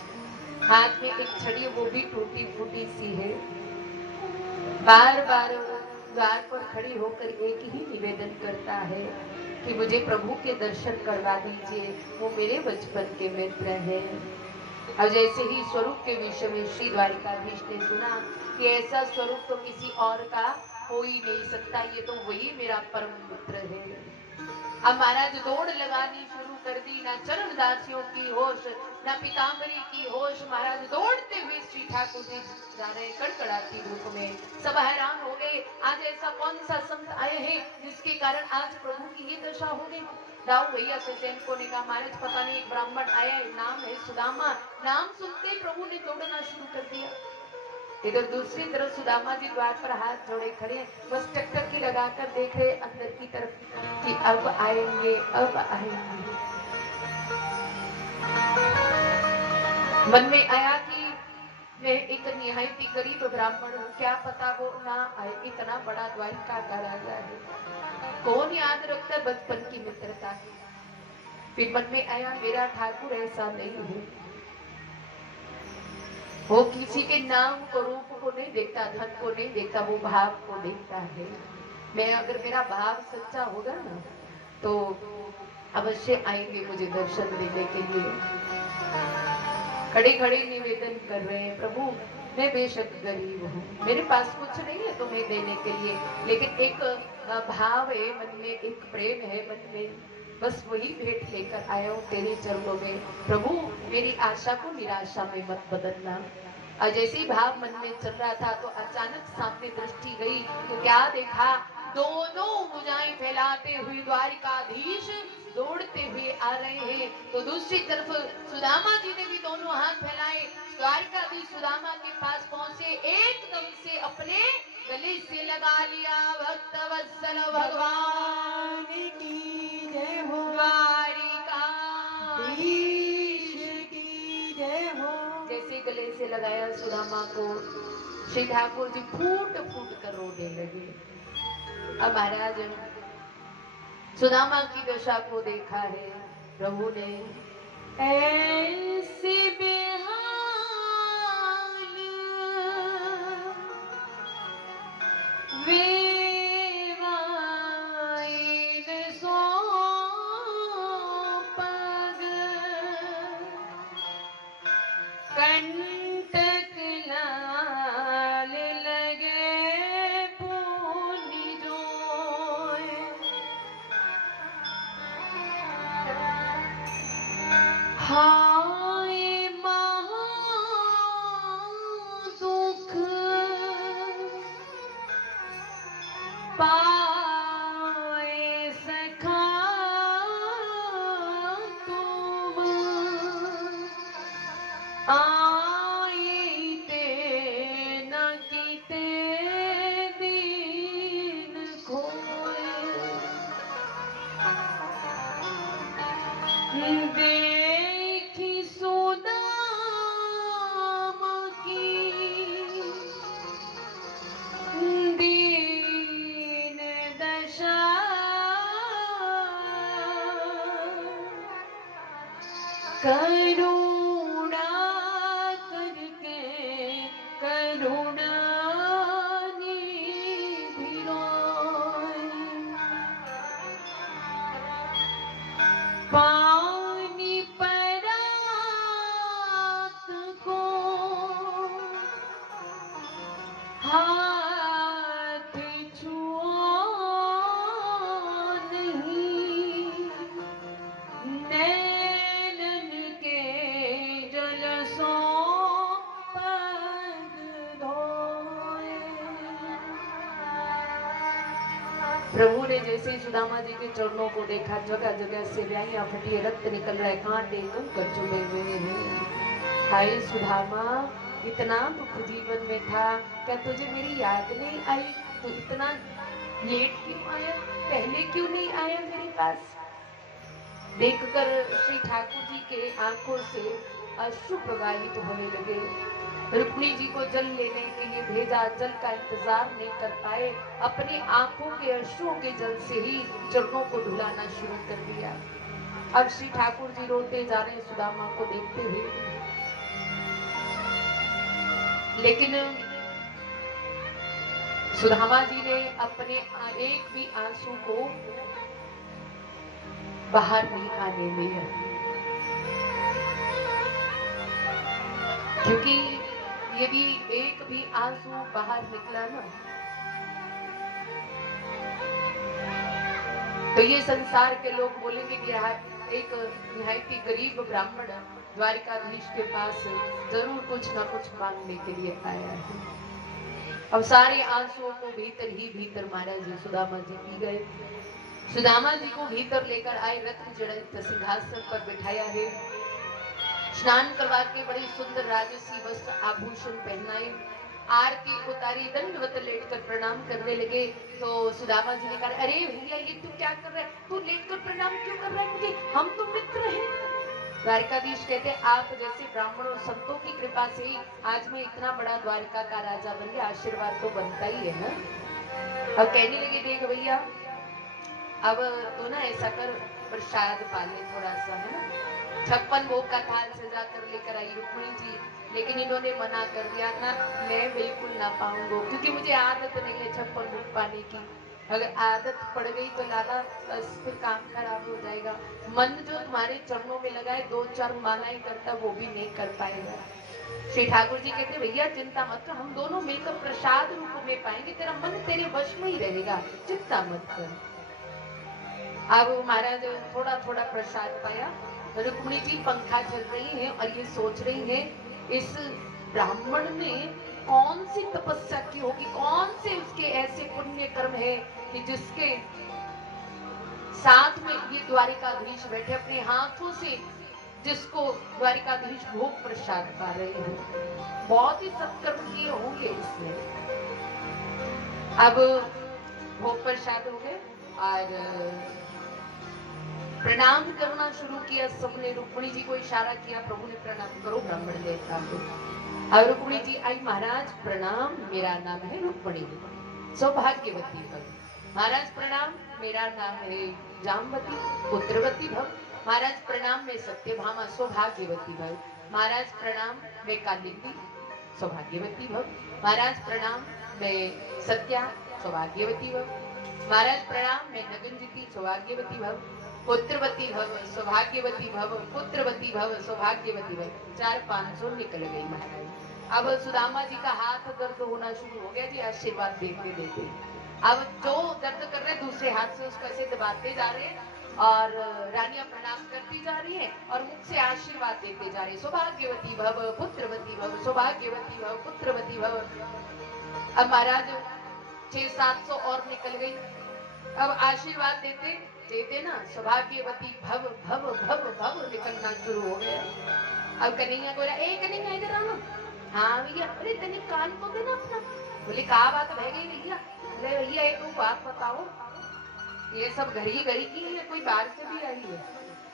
हाथ में एक छड़ी वो भी टूटी फूटी सी है। बार बार द्वार पर खड़ी होकर एक ही निवेदन करता है कि मुझे प्रभु के दर्शन करवा दीजिए, वो मेरे बचपन के मित्र हैं। और जैसे ही स्वरूप के विषय में श्री द्वारिकाधीश ने सुना कि ऐसा स्वरूप तो किसी और का हो ही नहीं सकता, ये तो वही मेरा परम मित्र है। अब महाराज दौड़ लगानी शुरू कर दी, ना चरण दासियों की होश ना पीताम्बरी की होश। महाराज दौड़ते हुए श्री ठाकुर जी जा रहे, कड़कड़ाती धूप में। सब हैरान हो गए, आज ऐसा कौन सा संत आए हैं जिसके कारण आज प्रभु की ये दशा हो गई। दाऊ भैया से सैनिकों ने कहा महाराज पता नहीं एक ब्राह्मण आया है, नाम है सुदामा। नाम सुनते ही प्रभु ने दौड़ना शुरू कर दिया। इधर दूसरी तरफ सुदामा जी द्वार पर हाथ जोड़े खड़े, बस टकटकी लगाकर देख रहे अंदर की तरफ कि अब आएंगे अब आएंगे। मन में आया कि मैं एक निहायती गरीब ब्राह्मण हूँ, क्या पता वो ना आए, इतना बड़ा द्वारिका का राजा है, कौन याद रखता बचपन की मित्रता। फिर मन में आया मेरा ठाकुर ऐसा नहीं है, वो किसी के नाम को रूप को नहीं देखता, धन को नहीं देखता, वो भाव को देखता है। मैं अगर मेरा भाव सच्चा होगा ना तो अवश्य आएंगे मुझे दर्शन देने के लिए। खड़े खड़े निवेदन कर रहे हैं प्रभु मैं बेशक गरीब हूँ, मेरे पास कुछ नहीं है तुम्हें देने के लिए, लेकिन एक भाव है मन में, एक प्रेम है मन में, बस वही भेंट लेकर आया हूँ तेरे चरणों में। प्रभु मेरी आशा को निराशा में मत बदलना। और जैसे ही भाव मन में चल रहा था तो अचानक सामने दृष्टि गई तो क्या देखा, दोनों भुजाएं फैलाते हुए द्वारिकाधीश दौड़ते हुए आ रहे हैं। तो दूसरी तरफ सुदामा जी ने भी दोनों हाथ फैलाए, द्वारिकाधीश सुदामा के पास पहुंचे, एकदम से अपने गले से लगा लिया, भक्त वत्सल भगवान की जय हो, द्वारिकाधीश की जय हो। जैसे गले से लगाया सुदामा को, श्री ठाकुर जी फूट फूट कर रोने लगे। अब महाराज सुदामा की दशा को देखा है प्रभु ने, ऐसे बेहाल वेवाइन सो पग कंटक लाल लगे पुनि जोय। हाय महा दुख पाए सखा तुम, आईते न कीते दीन खोए। देखी सुदाम की दीन दशा, करुणा करके करुणा निधिरोय। पानी परात को हाथ छुओ नहीं, नैनन के जल सो पग धोए। प्रभु ने जैसे ही सुदामा जी के चरणों को देखा, जगह जगह से ब्याहियां फटी, रक्त निकल रहा है, कांटे कंकड़ चुभे हुए हैं। हाय सुदामा इतना दुख जीवन में था, क्या तुझे मेरी याद नहीं आई? तू इतना लेट क्यों आया, पहले क्यों नहीं आया मेरे पास। देखकर श्री ठाकुर जी के आंखों से अश्रु प्रवाहित होने लगे। रुक्मिणी जी को जल लेने के लिए भेजा, जल का इंतजार नहीं कर पाए, अपनी आंखों के अश्रुओं के जल से ही चरणों को धुलाना शुरू कर दिया। अब श्री ठाकुर जी रोते जा रहे हैं सुदामा को देखते हुए, लेकिन सुदामा जी ने अपने एक भी आंसू को बाहर नहीं आने दिया, क्योंकि यदि एक भी आंसू बाहर निकला ना तो ये संसार के लोग बोलेंगे कि एक निहायती गरीब ब्राह्मण द्वारिकाधीश के पास जरूर कुछ ना कुछ मांगने के लिए आया है। अब सारे आंसुओं को भीतर ही भीतर महाराज जी सुदामा जी पी गए। सुदामा जी को भीतर लेकर आए, रत्न जड़ित सिंहासन पर बिठाया है, स्नान करवा के बड़े सुंदर राजसी वस्त्र आभूषण पहनाए, आरती उतारी, दंडवत लेटकर प्रणाम करने लगे। तो सुदामा जी ने कहा, अरे भैया ये तू क्या कर रहा है, तू लेटकर प्रणाम क्यों कर रहा है मुझे, हम तो मित्र हैं। द्वारिकाधीश कहते, आप जैसे ब्राह्मण और संतों की कृपा से आज मैं इतना बड़ा द्वारिका का राजा बन गया, आशीर्वाद तो बनता ही है ना। अब कहने लगे, देख भैया अब तो ना ऐसा कर, प्रसाद पाले थोड़ा सा, है ना। 56 भोग का थाल सजा कर लेकर आई रुक्मिणी जी, लेकिन इन्होंने मना कर दिया ना, मैं बिल्कुल ना पाऊंगा, क्योंकि मुझे आदत नहीं है 56 भोग पाने की। अगर आदत पड़ गई तो लाला बस फिर काम खराब हो जाएगा। मन जो तुम्हारे चरणों में लगा है, 2-4 मालाएं करता वो भी नहीं कर पाएगा। श्री ठाकुर जी कहते, भैया चिंता मत कर, हम दोनों मिलकर प्रसाद रूप में पाएंगे, तेरा मन तेरे वश में ही रहेगा, चिंता मत कर। अब महाराज थोड़ा थोड़ा प्रसाद पाया। रुक्मिणी जी पंखा चल रही हैं और ये सोच रही हैं, इस ब्राह्मण ने कौन सी तपस्या की होगी, कौन से उसके ऐसे पुण्य कर्म है कि जिसके साथ में ये द्वारिकाधीश बैठे, अपने हाथों से जिसको द्वारिकाधीश भोग प्रसाद पा रहे हैं, बहुत ही सत्कर्म किए होंगे इसने। अब भोग प्रसाद हो गए और प्रणाम करना शुरू किया सबने। रुक्मिणी जी को इशारा किया, प्रभु ने प्रणाम करो, ब्राह्मण देवता को। और रुक्मिणी जी आई, महाराज प्रणाम, मेरा नाम है रुक्मिणी, सौभाग्यवती भव। महाराज प्रणाम, मेरा नाम है जामवती, पुत्रवती भव। महाराज प्रणाम, मैं सत्यभामा, सौभाग्यवती भव। महाराज प्रणाम, मैं कालिंदी, सौभाग्यवती भव। महाराज प्रणाम, मैं सत्या, सौभाग्यवती भव। महाराज प्रणाम, मैं नगनजिति, सौभाग्यवती भव। पुत्रवती भव, सौभाग्यवती भव, पुत्रवती भव, सौभाग्यवती भव। 400-500 निकल गई महाराज। अब सुदामा जी का हाथ दर्द होना शुरू हो गया जी, आशीर्वाद देते देते। अब जो दर्द कर रहे दूसरे हाथ से उसको ऐसे दबाते जा रहे हैं और रानियां प्रणाम करती जा रही हैं और मुख से आशीर्वाद देते जा रहे हैं, सौभाग्यवती भव, पुत्रवती भव, सौभाग्यवती भव, पुत्रवती भव। अब महाराज 600-700 और निकल गई। अब आशीर्वाद देते देते ना, सौभाग्यवती भव भव भव भव निकलना शुरू हो गया। अब कन्हैया बोला, ए कन्हैया इधर आना। हाँ भैया, अरे तने कान को देना अपना। बोले कहा बात रह गई भैया। अरे भैया एक बात बताओ, ये सब घर ही की है, कोई बाहर से भी आई है?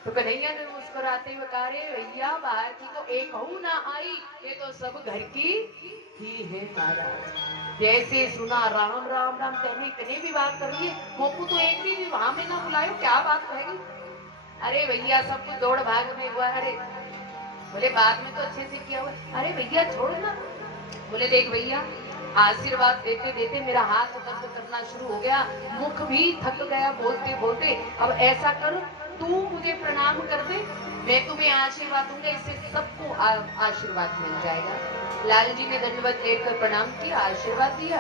तो कन्हैया ने मुस्कुराते हुए कहा, रे भैया बाहर की तो एक हूँ ना आई, ये तो सब घर की ही है महाराज। जैसे सुना राम राम राम, तेने इतने विवाह कर लिए, मोकू तो एक भी विवाह में ना बुलायो, क्या बात रहेगी? अरे भैया सब कुछ दौड़ भाग में हुआ। अरे बोले बाद में तो अच्छे से किया हुआ। अरे भैया छोड़ ना। बोले देख भैया, आशीर्वाद देते देते मेरा हाथ दर्द करना शुरू हो गया, मुख भी थक गया बोलते बोलते। अब ऐसा कर, तू मुझे प्रणाम कर दे, मैं तुम्हें आशीर्वाद दूंगा, इससे सबको आशीर्वाद मिल जाएगा। लाल जी ने दंडवत लेकर प्रणाम किया, आशीर्वाद दिया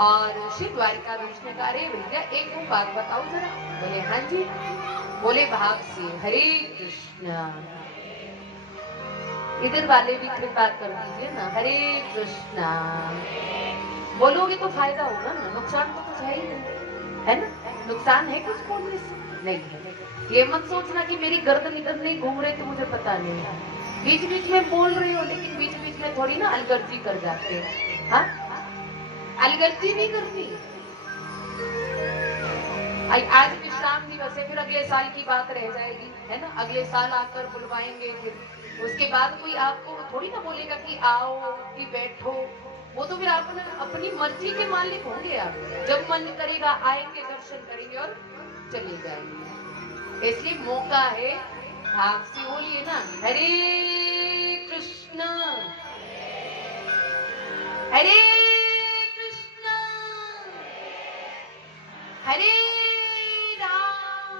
और श्री द्वारिकाधीश ने कहा, अरे भैया एक बात बताओ जरा। बोले हाँ जी। बोले भाव से, हरे कृष्णा। इधर वाले भी कृपा कर दीजिए ना, हरे कृष्णा। बोलोगे तो फायदा होगा ना, नुकसान तो कुछ है ही नहीं, है ना। नुकसान है कुछ बोलने से? नहीं है। ये मत सोचना कि मेरी गर्दन इधर नहीं घूम रही तो मुझे पता नहीं है। बीच बीच में बोल रही हो, लेकिन बीच बीच में थोड़ी ना अलगर्जी कर जाते हैं। हाँ, अलगर्जी नहीं करनी, आज विश्राम दिवस है, फिर अगले साल की बात रह जाएगी, है ना। अगले साल आकर बुलवाएंगे, फिर उसके बाद कोई आपको थोड़ी ना बोलेगा कि आओ कि बैठो। वो तो फिर आप अपनी मर्जी के मालिक होंगे। आप जब मन करेगा आएंगे, दर्शन करेंगे और चले जाएंगे। इसलिए मौका है, भाव से बोलिए ना, हरे कृष्ण हरे कृष्ण हरे राम।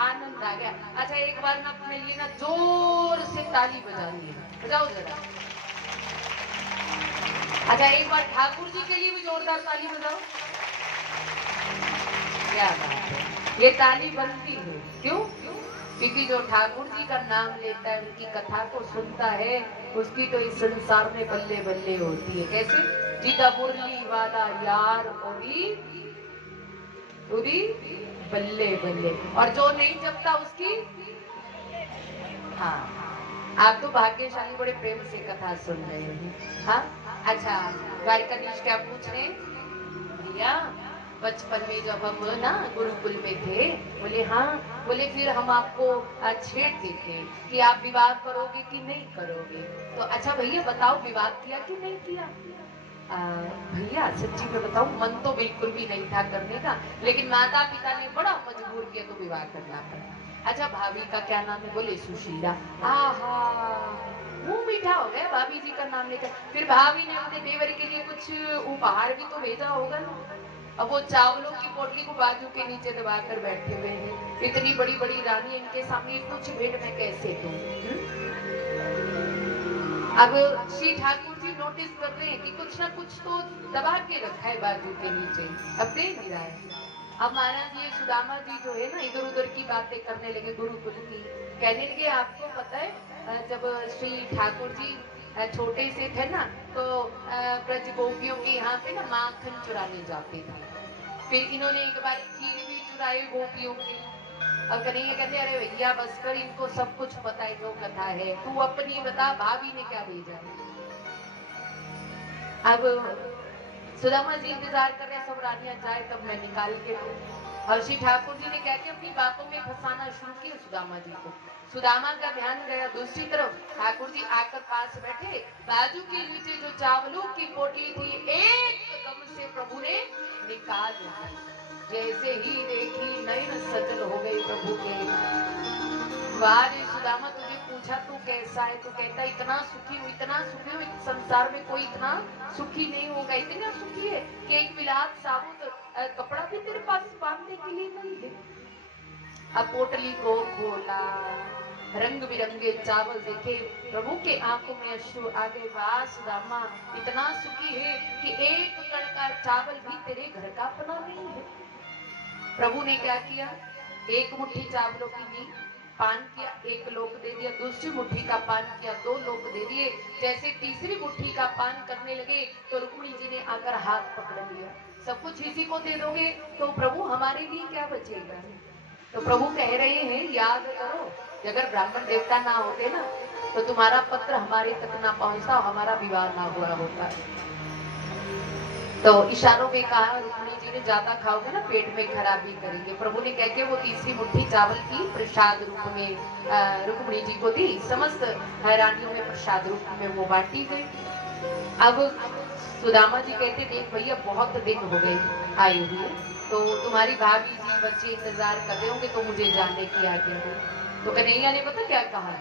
आनंद आ गया। अच्छा, एक बार ना अपने लिए ना जोर से ताली बजानी है, बजाओ जरा। अच्छा, एक बार ठाकुर जी के लिए भी जोरदार ताली बजाओ। क्या बात है, ये ताली बनती है। क्यों? क्योंकि जो ठाकुर जी का नाम लेता है, उनकी कथा को सुनता है, उसकी तो इस संसार में बल्ले बल्ले होती है। कैसे? जीता मुरली वाला यार उरी बल्ले बल्ले, और जो नहीं जपता उसकी। हाँ, आप तो भाग्यशाली, बड़े प्रेम से कथा सुन रहे हैं। हाँ, अच्छा, द्वारिकाधीश क्या पूछ रहे हैं? भैया, बचपन में जब हम ना गुरुकुल में थे, बोले हाँ, बोले फिर हम आपको छेड़ देते कि आप विवाह करोगे कि नहीं करोगे। तो अच्छा भैया बताओ, विवाह किया कि नहीं किया? भैया सच्ची में बताऊं, मन तो बिल्कुल भी नहीं था करने का, लेकिन माता पिता ने बड़ा मजबूर किया तो विवाह करना पड़ा। अच्छा, भाभी का क्या नाम है? बोले सुशीला। आहा, मुंह मीठा हो गया भाभी जी का नाम लेकर। फिर भाभी ने अपने देवर के लिए कुछ उपहार भी तो भेजा होगा ना। अब वो चावलों की पोटली को बाजू के नीचे दबाकर बैठे हुए हैं। इतनी बड़ी बड़ी रानी, इनके सामने कुछ भेंट मैं कैसे दूं? अब श्री ठाकुर जी नोटिस कर रहे हैं कि कुछ ना कुछ तो दबा के रखा है बाजू के नीचे, अब दे नहीं रहा है। अब महाराज जी सुदामा जी जो है ना, इधर उधर की बातें करने लगे गुरुकुल की। कहने लगे, आपको पता है जब श्री ठाकुर जी छोटे से थे ना, तो ब्रज गोपियों के यहाँ पे ना माखन चुराने जाते थे। फिर इन्होंने एक बार खीर भी चुराए गोपियों की। अब कन्हैया कहते, अरे भैया बस कर, इनको सब कुछ पता है जो कथा है, तू अपनी बता, भाभी ने क्या भेजा है। अब सुदामा जी इंतजार कर रहे हैं, सब रानियां जाए तब मैं निकाल के दूं। और श्री ठाकुर जी ने कहते अपनी बातों में फंसाना शुरू किया सुदामा जी को। सुदामा का ध्यान गया दूसरी तरफ। ठाकुर जी आकर पास बैठे, बाजू के नीचे जो चावलों की पोटली थी, एकदम से प्रभु ने निकाल दी। जैसे ही देखी, नयन सजल हो गए प्रभु के। वाह सुदामा, तुझे पूछा तू कैसा है, तो कहता इतना सुखी हूँ, इतना सुखी हूँ, संसार में कोई इतना सुखी नहीं होगा। इतना सुखी है कि एक विलात साबुत कपड़ा भी तेरे पास बांधने के लिए नहीं है। अब पोटली को खोला, रंग बिरंगे चावल देखे, प्रभु के आंखों में अश्रु आ गए। वाह सुदामा, इतना सुखी है कि एक कण का चावल भी तेरे घर का अपना नहीं है। प्रभु ने क्या किया? एक मुट्ठी चावलों की दी, पान किया, एक लोक दे दिया। दूसरी मुट्ठी का पान किया, 2 लोक दे दिए। जैसे तीसरी मुट्ठी का पान करने लगे तो रुक्मिणी जी ने आकर हाथ पकड़ लिया। सब कुछ इसी को दे दोगे तो प्रभु हमारे लिए क्या बचेगा? तो प्रभु कह रहे हैं, याद करो, अगर ब्राह्मण देवता ना होते ना, तो तुम्हारा पत्र हमारे तक ना पहुंचता, हमारा विवाह ना हुआ होता। तो इशारों में कहा, रुक्मिणी जी ने ज्यादा खाओगे ना पेट में खराबी करेंगे। प्रभु ने कह के वो तीसरी मुट्ठी चावल की प्रसाद रूप में रुक्मिणी जी को दी। समस्त रानियों में प्रसाद रूप में वो बांटी गई। अब सुदामा जी कहते, देख भैया बहुत दिन हो गए आए हुए, तो तुम्हारी भाभी जी बच्चे इंतजार कर रहे होंगे, तो मुझे जाने की आज्ञा दो। तो कन्हैया ने पता क्या कहा?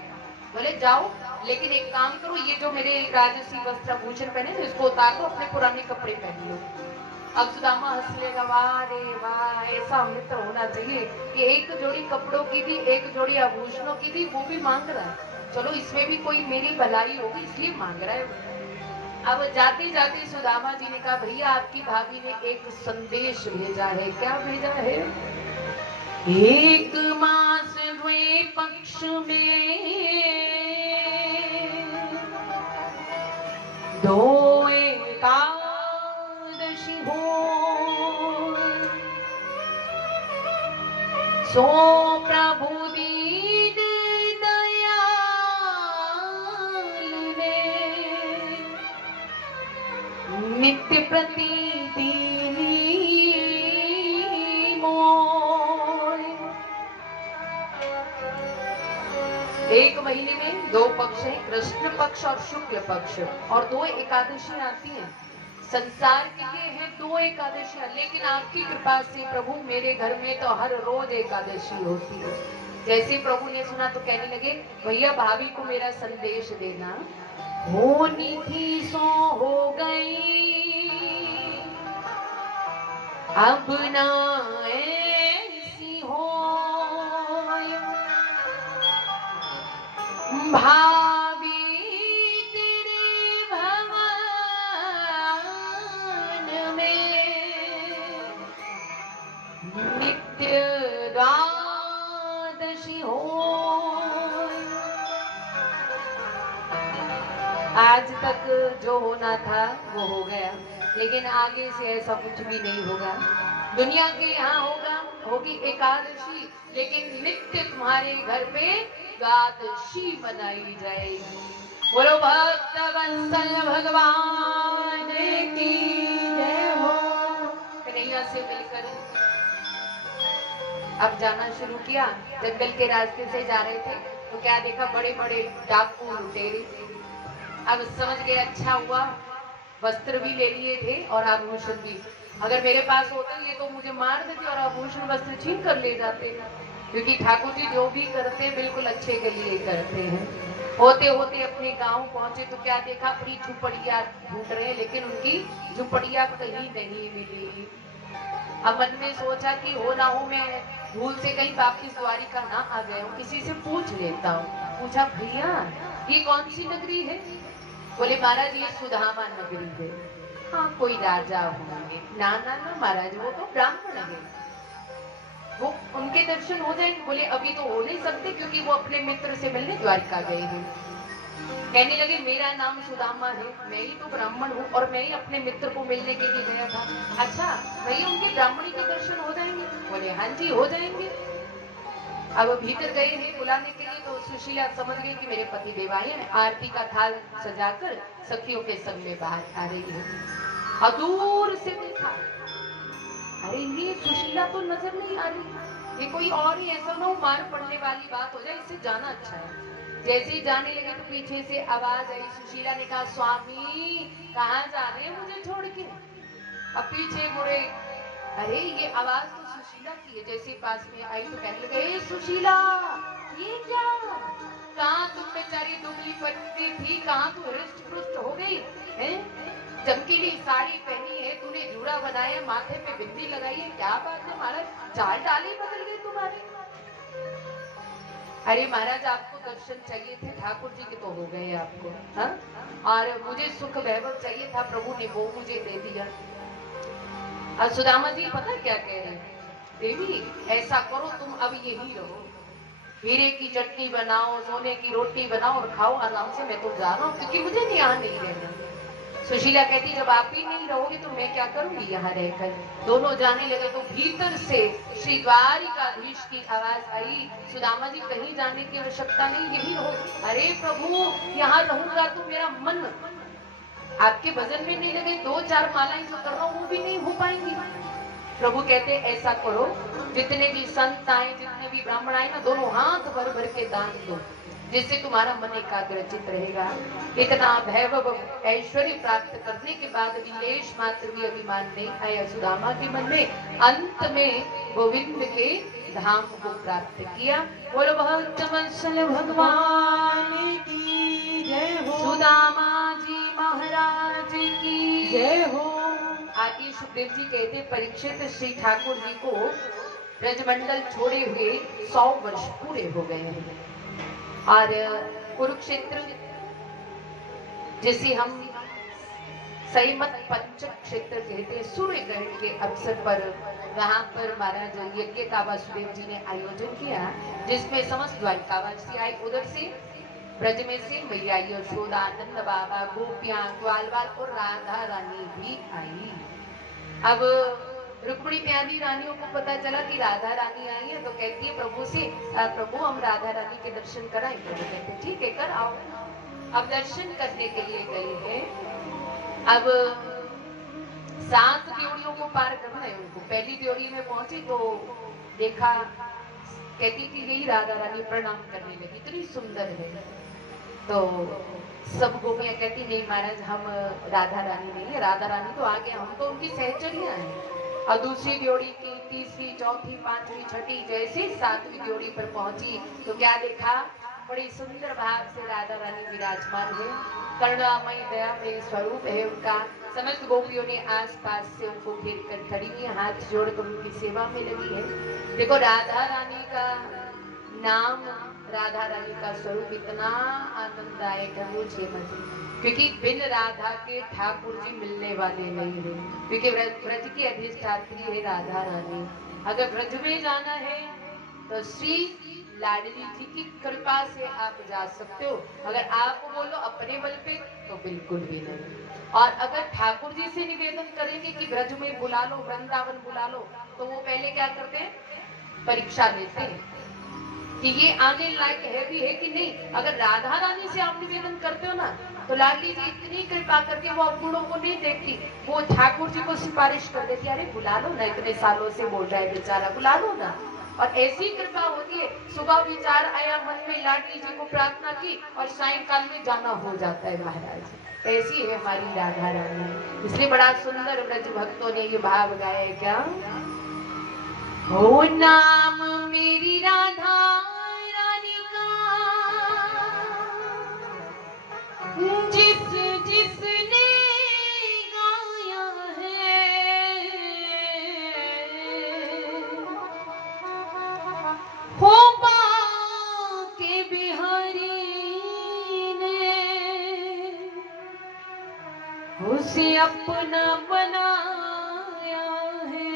बोले जाओ, लेकिन एक काम करो, ये जो मेरे राजसी वस्त्र आभूषण पहने थे इसको उतार दो, अपने पुराने कपड़े पहन लो। अब सुदामा हंस लेगा, वाह रे वाह, ऐसा मित्र होना चाहिए कि एक जोड़ी कपड़ों की भी, एक जोड़ी आभूषणों की भी, वो भी मांग रहा है। चलो इसमें भी कोई मेरी भलाई होगी, इसलिए मांग रहा है। अब जाते जाते सुदामा जी ने कहा, भैया आपकी भाभी ने एक संदेश भेजा है। क्या भेजा है? एक मास द्वे पक्ष में दो एकादशी हो, सो प्रभु दीन दयाल ने नित्य प्रतिदिन एक महीने में 2 पक्ष हैं, कृष्ण पक्ष और शुक्ल पक्ष, और 2 एकादशी आती हैं। संसार के लिए है 2 एकादशियां, लेकिन आपकी कृपा से प्रभु मेरे घर में तो हर रोज एकादशी होती है। जैसे प्रभु ने सुना तो कहने लगे, भैया भाभी को मेरा संदेश देना, होनी थी सो हो गई, अब ना ऐसी हो, भाभी तेरे भवन में नित्य द्वादशी हो। आज तक जो होना था वो हो गया, लेकिन आगे से ऐसा कुछ भी नहीं होगा। दुनिया के यहाँ होगी एकादशी, लेकिन नित्य तुम्हारे घर पे द्वादशी मनाई जाएगी। बोलो भक्त वत्सल भगवान की जय हो। कन्हैया से मिलकर अब जाना शुरू किया। जंगल के रास्ते से जा रहे थे तो क्या देखा, बड़े बड़े डाकू लुटेरे। अब समझ गए अच्छा हुआ, वस्त्र भी ले लिए थे और आभूषण भी। अगर मेरे पास होते ये तो मुझे मार देते और आभूषण वस्त्र छीन कर ले जाते, क्योंकि ठाकुर जी जो भी करते हैं बिल्कुल अच्छे के लिए करते हैं। होते होते अपने गांव पहुंचे तो क्या देखा, अपनी झुपड़िया ढूंढ रहे हैं, लेकिन उनकी झुपड़िया कहीं नहीं मिली। अब मन में सोचा कि हो ना हो मैं भूल से कहीं वापिस द्वारिका ना आ गए हूँ, किसी से पूछ लेता हूँ। पूछा, भैया ये कौन सी नगरी है? बोले महाराज ये सुदामा नगरी है। हाँ कोई राजा होंगे। ना ना ना महाराज वो तो ब्राह्मण है, वो उनके दर्शन हो जाएंगे। बोले अभी तो हो नहीं सकते, क्योंकि वो अपने मित्र से मिलने द्वारिका गए हैं। कहने लगे मेरा नाम सुदामा है, मैं ही तो ब्राह्मण हूँ और मैं ही अपने मित्र को मिलने के लिए गया था। अच्छा भैया उनके ब्राह्मणी के दर्शन हो जाएंगे? बोले हाँ जी हो जाएंगे। अब भीतर गए हैं बुलाने के लिए, तो सुशीला समझ गई कि मेरे पति देव आए हैं। आरती का थाल सजाकर सखियों के संग में बाहर आ रही है। और दूर से देखा, अरे ये सुशीला तो नजर नहीं आ रही, ये कोई और ही, ऐसा ना मार पड़ने वाली बात हो जाए, इससे जाना अच्छा है। जैसे ही जाने लगे तो पीछे से आवाज आई। सुशीला ने कहा, स्वामी कहाँ जा रहे हैं मुझे छोड़ के? अब पीछे मुड़े, अरे ये आवाज तो सुशीला की है। जैसे पास में आई तो कहने लगे, सुशीला ये क्या, कहाँ तुम बेचारी दुबली पतली थी, कहाँ तू हृष्ट पुष्ट हो गई है? चमकीली साड़ी पहनी है, तूने जूड़ा बनाया, माथे पे बिंदी लगाई है, क्या बात है महाराज, चाल डाली बदल गई तुम्हारी। अरे महाराज आपको दर्शन चाहिए थे, ठाकुर जी के तो हो गए आपको, हाँ? और मुझे सुख वैभव चाहिए था, प्रभु ने वो मुझे दे दिया। और सुदामा जी पता क्या कह रहे हैं, देवी ऐसा करो तुम अब यही रहो, हीरे की चटनी बनाओ, सोने की रोटी बनाओ और खाओ आराम से, मैं तो जा रहा हूँ, क्योंकि मुझे यहाँ नहीं रहना। सुशीला कहती, जब आप ही नहीं रहोगे तो मैं क्या करूंगी यहाँ रहकर। दोनों जाने लगे तो भीतर से श्री द्वारिकाधीश की आवाज आई, सुदामा जी कहीं जाने की आवश्यकता नहीं, यही रहो। अरे प्रभु यहाँ रहूंगा तो मेरा मन आपके भजन में नहीं लगे, 2-4 मालाएं जो कर रहा हूँ वो भी नहीं हो पाएंगी। प्रभु कहते ऐसा करो, जितने भी संत आए, जितने भी ब्राह्मण आए ना, दोनों हाथ भर भर के दान दो, जिससे तुम्हारा मन एकाग्रचित रहेगा। इतना वैभव ऐश्वर्य प्राप्त करने के बाद भी लेश मात्र भी अभिमान नहीं आया सुदामा के मन में। अंत में गोविंद के धाम को प्राप्त किया। बोलो भक्त वत्सल भगवान की जय हो। सुदामा जी महाराज की जय हो। आगे सुखदेव जी कहते, परीक्षित श्री ठाकुर जी को ब्रजमंडल छोड़े हुए 100 वर्ष पूरे हो गए हैं। और कुरुक्षेत्र जिसे हम सईमत पंचक क्षेत्र कहते हैं, सूर्य ग्रहण के अवसर पर वहां पर महाराज यज्ञ का वासुदेव जी ने आयोजन किया, जिसमें समस्त द्वारिकावासी आए। उधर से ब्रज में से मैया यशोदा, नंद बाबा, गोपियां, ग्वालवाल और राधा रानी भी आई। अब रुक्मिणी प्यारी रानियों को पता चला कि राधा रानी आई है, तो कहती है प्रभु से, प्रभु हम राधा रानी के दर्शन कराएं? प्रभु कहते ठीक है कर आओ। अब दर्शन करने के लिए गई है। अब 7 ड्योढ़ियों को पार करना है उनको। पहली ड्योढ़ी में पहुंची तो देखा कहती कि यही राधा रानी प्रणाम करने लगी, इतनी सुंदर है। तो सब गोपियां कहती नहीं महाराज, हम राधा रानी नहीं है, राधा रानी तो आगे, हम तो उनकी सहचरियां हैं। और दूसरी ड्योढ़ी की, तीसरी, चौथी, पांचवी, छठी, जैसे सातवीं ड्योढ़ी पर पहुंची तो क्या देखा, बड़ी सुंदर भाव से राधा रानी विराजमान है, करुणामयी दयामयी स्वरूप है उनका। समस्त गोपियों ने आस पास से उनको घेर कर खड़ी हुई, हाथ जोड़कर उनकी सेवा में लगी है। देखो राधा रानी का नाम, राधा रानी का स्वरूप इतना आनंददायक है, वो मत, क्योंकि बिन राधा के ठाकुर जी मिलने वाले नहीं है, क्योंकि व्रज की अधिष्ठात्री है राधा रानी। अगर व्रज में जाना है तो श्री लाडली जी की कृपा से आप जा सकते हो, अगर आप बोलो अपने बल पे तो बिल्कुल भी नहीं। और अगर ठाकुर जी से निवेदन करेंगे कि ब्रज में बुला लो, वृंदावन बुला लो, तो वो पहले क्या करते हैं, परीक्षा लेते हैं कि ये आने लायक है भी है कि नहीं। अगर राधा रानी से आप निवेदन करते हो ना, तो लाडली जी इतनी कृपा करके वो अवगुणों को नहीं देखती, वो ठाकुर जी को सिफारिश कर देती, अरे बुला लो ना, इतने सालों से बोल रहा है बेचारा, बुला लो ना। और ऐसी कृपा होती है, सुबह विचार आया मन में, लाडली जी को प्रार्थना की और सायंकाल में जाना हो जाता है महाराज। ऐसी है हमारी राधा रानी, इसलिए बड़ा सुंदर ब्रज भक्तों ने ये भाव गाया है, क्या हो नाम मेरी राधा रानी का, जिस जिसने गाया है, हो बाके बिहारी ने उसे अपना बनाया है।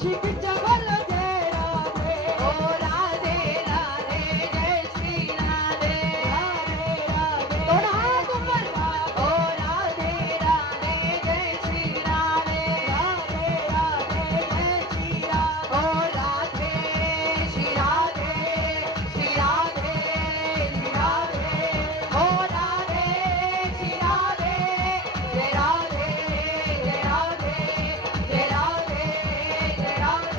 आशिक जबल जय राधे ओ राधे राधे जय श्री राधे राधे राधे थोड़ा हाथ ऊपर ओ राधे राधे जय श्री राधे राधे राधे जय श्री राधे ओ राधे श्री राधे श्री राधे श्री राधे ओ राधे श्री राधे जय राधे जय राधे जय राधे जय राधे राधे राधे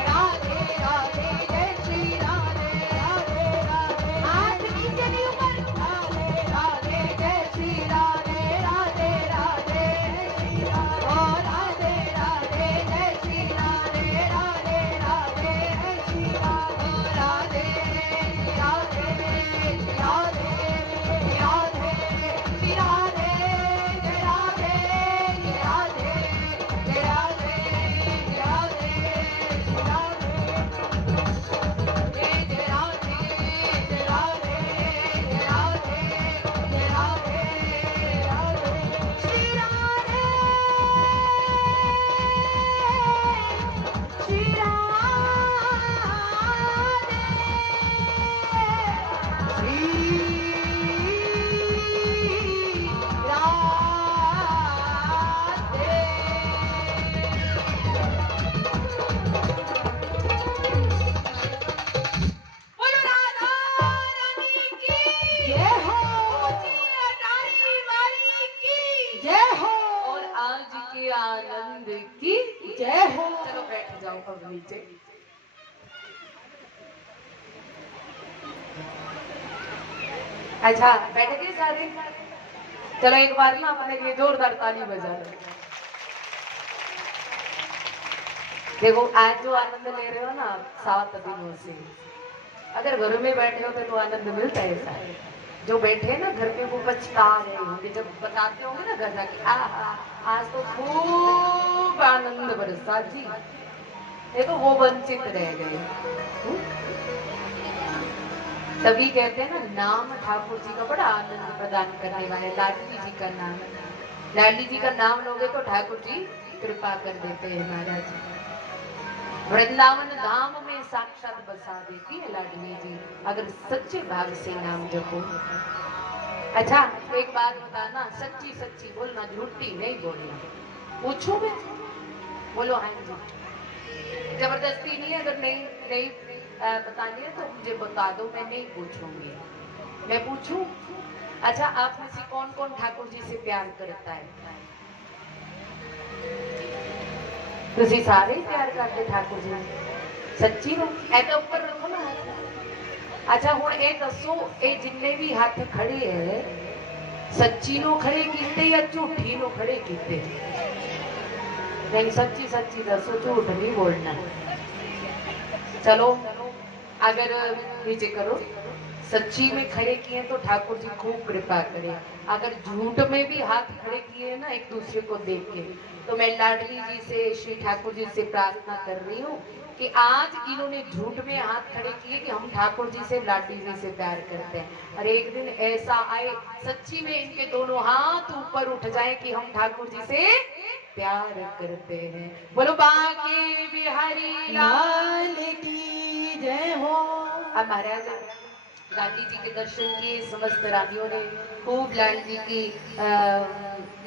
राधे राधे जय श्री राधे राधे राधे हाथ नीचे नहीं ऊपर राधे राधे जय श्री राधे राधे राधे श्री राधे ओ राधे राधे जय श्री राधे राधे राधे श्री राधे ओ राधे राधे राधे राधे राधे श्री राधे जय राधे जय राधे जय राधे जय राधे श्री राधे जय राधे जय राधे जय राधे जय राधे राधे श्री राधे श्री बोलो राधा रानी की जय हो रानी वाली की जय हो और आज के आनंद की जय हो चलो बैठ जाओ अब नीचे अच्छा बैठ गए सारे चलो एक बार ना अपने लिए जोरदार ताली बजा लो देखो आज जो आनंद ले रहे हो ना 7 दिनों से अगर घर में बैठे हो तो आनंद मिलता है ऐसा जो बैठे हैं ना घर पे वो पछता रहे होंगे जब बताते होंगे ना घर जाके आज तो खूब आनंद बरसा जी देखो वो वंचित रह गए तभी कहते हैं ना नाम ठाकुर जी का बड़ा आनंद प्रदान करने वाले लाडली जी का नाम लाडली जी का नाम लोगे तो ठाकुर जी कृपा कर देते हैं महाराज वृंदावन धाम में साक्षात बसा देती है लाडली जी अगर सच्चे भाग से नाम जपो अच्छा एक बात बताना सच्ची सच्ची बोलना झूठी नहीं बोलना पूछो मैं बोलो हाँ जी जबरदस्ती नहीं है अगर नहीं नहीं बतानी है तो मुझे बता दो मैं नहीं पूछूंगी मैं पूछूं अच्छा आप में से कौन कौन ठाकुर जी से प्यार करता है ਤੁਸੀਂ ਸਾਰੇ ਹੀ ਪਿਆਰ ਕਰਦੇ ਠਾकुर जी ਸੱਚੀ ਨੂੰ ਐਦਾਂ ਉੱਪਰ ਰੱਖੋ ਨਾ ਅੱਛਾ ਹੁਣ ਇਹ ਦੱਸੋ ਇਹ ਜਿੰਨੇ ਵੀ ਹੱਥ ਖੜੇ ਹੈ ਸੱਚੀ ਨੂੰ ਖੜੇ ਕੀਤੇ ਜਾਂ ਝੂਠੀ ਨੂੰ ਖੜੇ ਕੀਤੇ नहीं सच्ची सच्ची दसो झूठ नहीं बोलना चलो अगर नीचे करो सच्ची में खड़े किए तो ठाकुर जी खूब कृपा करे अगर झूठ में भी हाथ खड़े किए ना एक दूसरे को देख के तो मैं लाडली जी से श्री ठाकुर जी से प्रार्थना कर रही हूँ कि आज इन्होंने झूठ में हाथ खड़े किए कि हम ठाकुर जी से लाडली जी से प्यार करते हैं और एक दिन ऐसा आए सच्ची में इनके दोनों हाथ ऊपर उठ जाए कि हम ठाकुर जी से प्यार करते हैं बोलो बाके बिहारी लाल की जय हो अब महाराज लाडली जी के दर्शन किए समस्त रानियों ने खूब लाडली जी की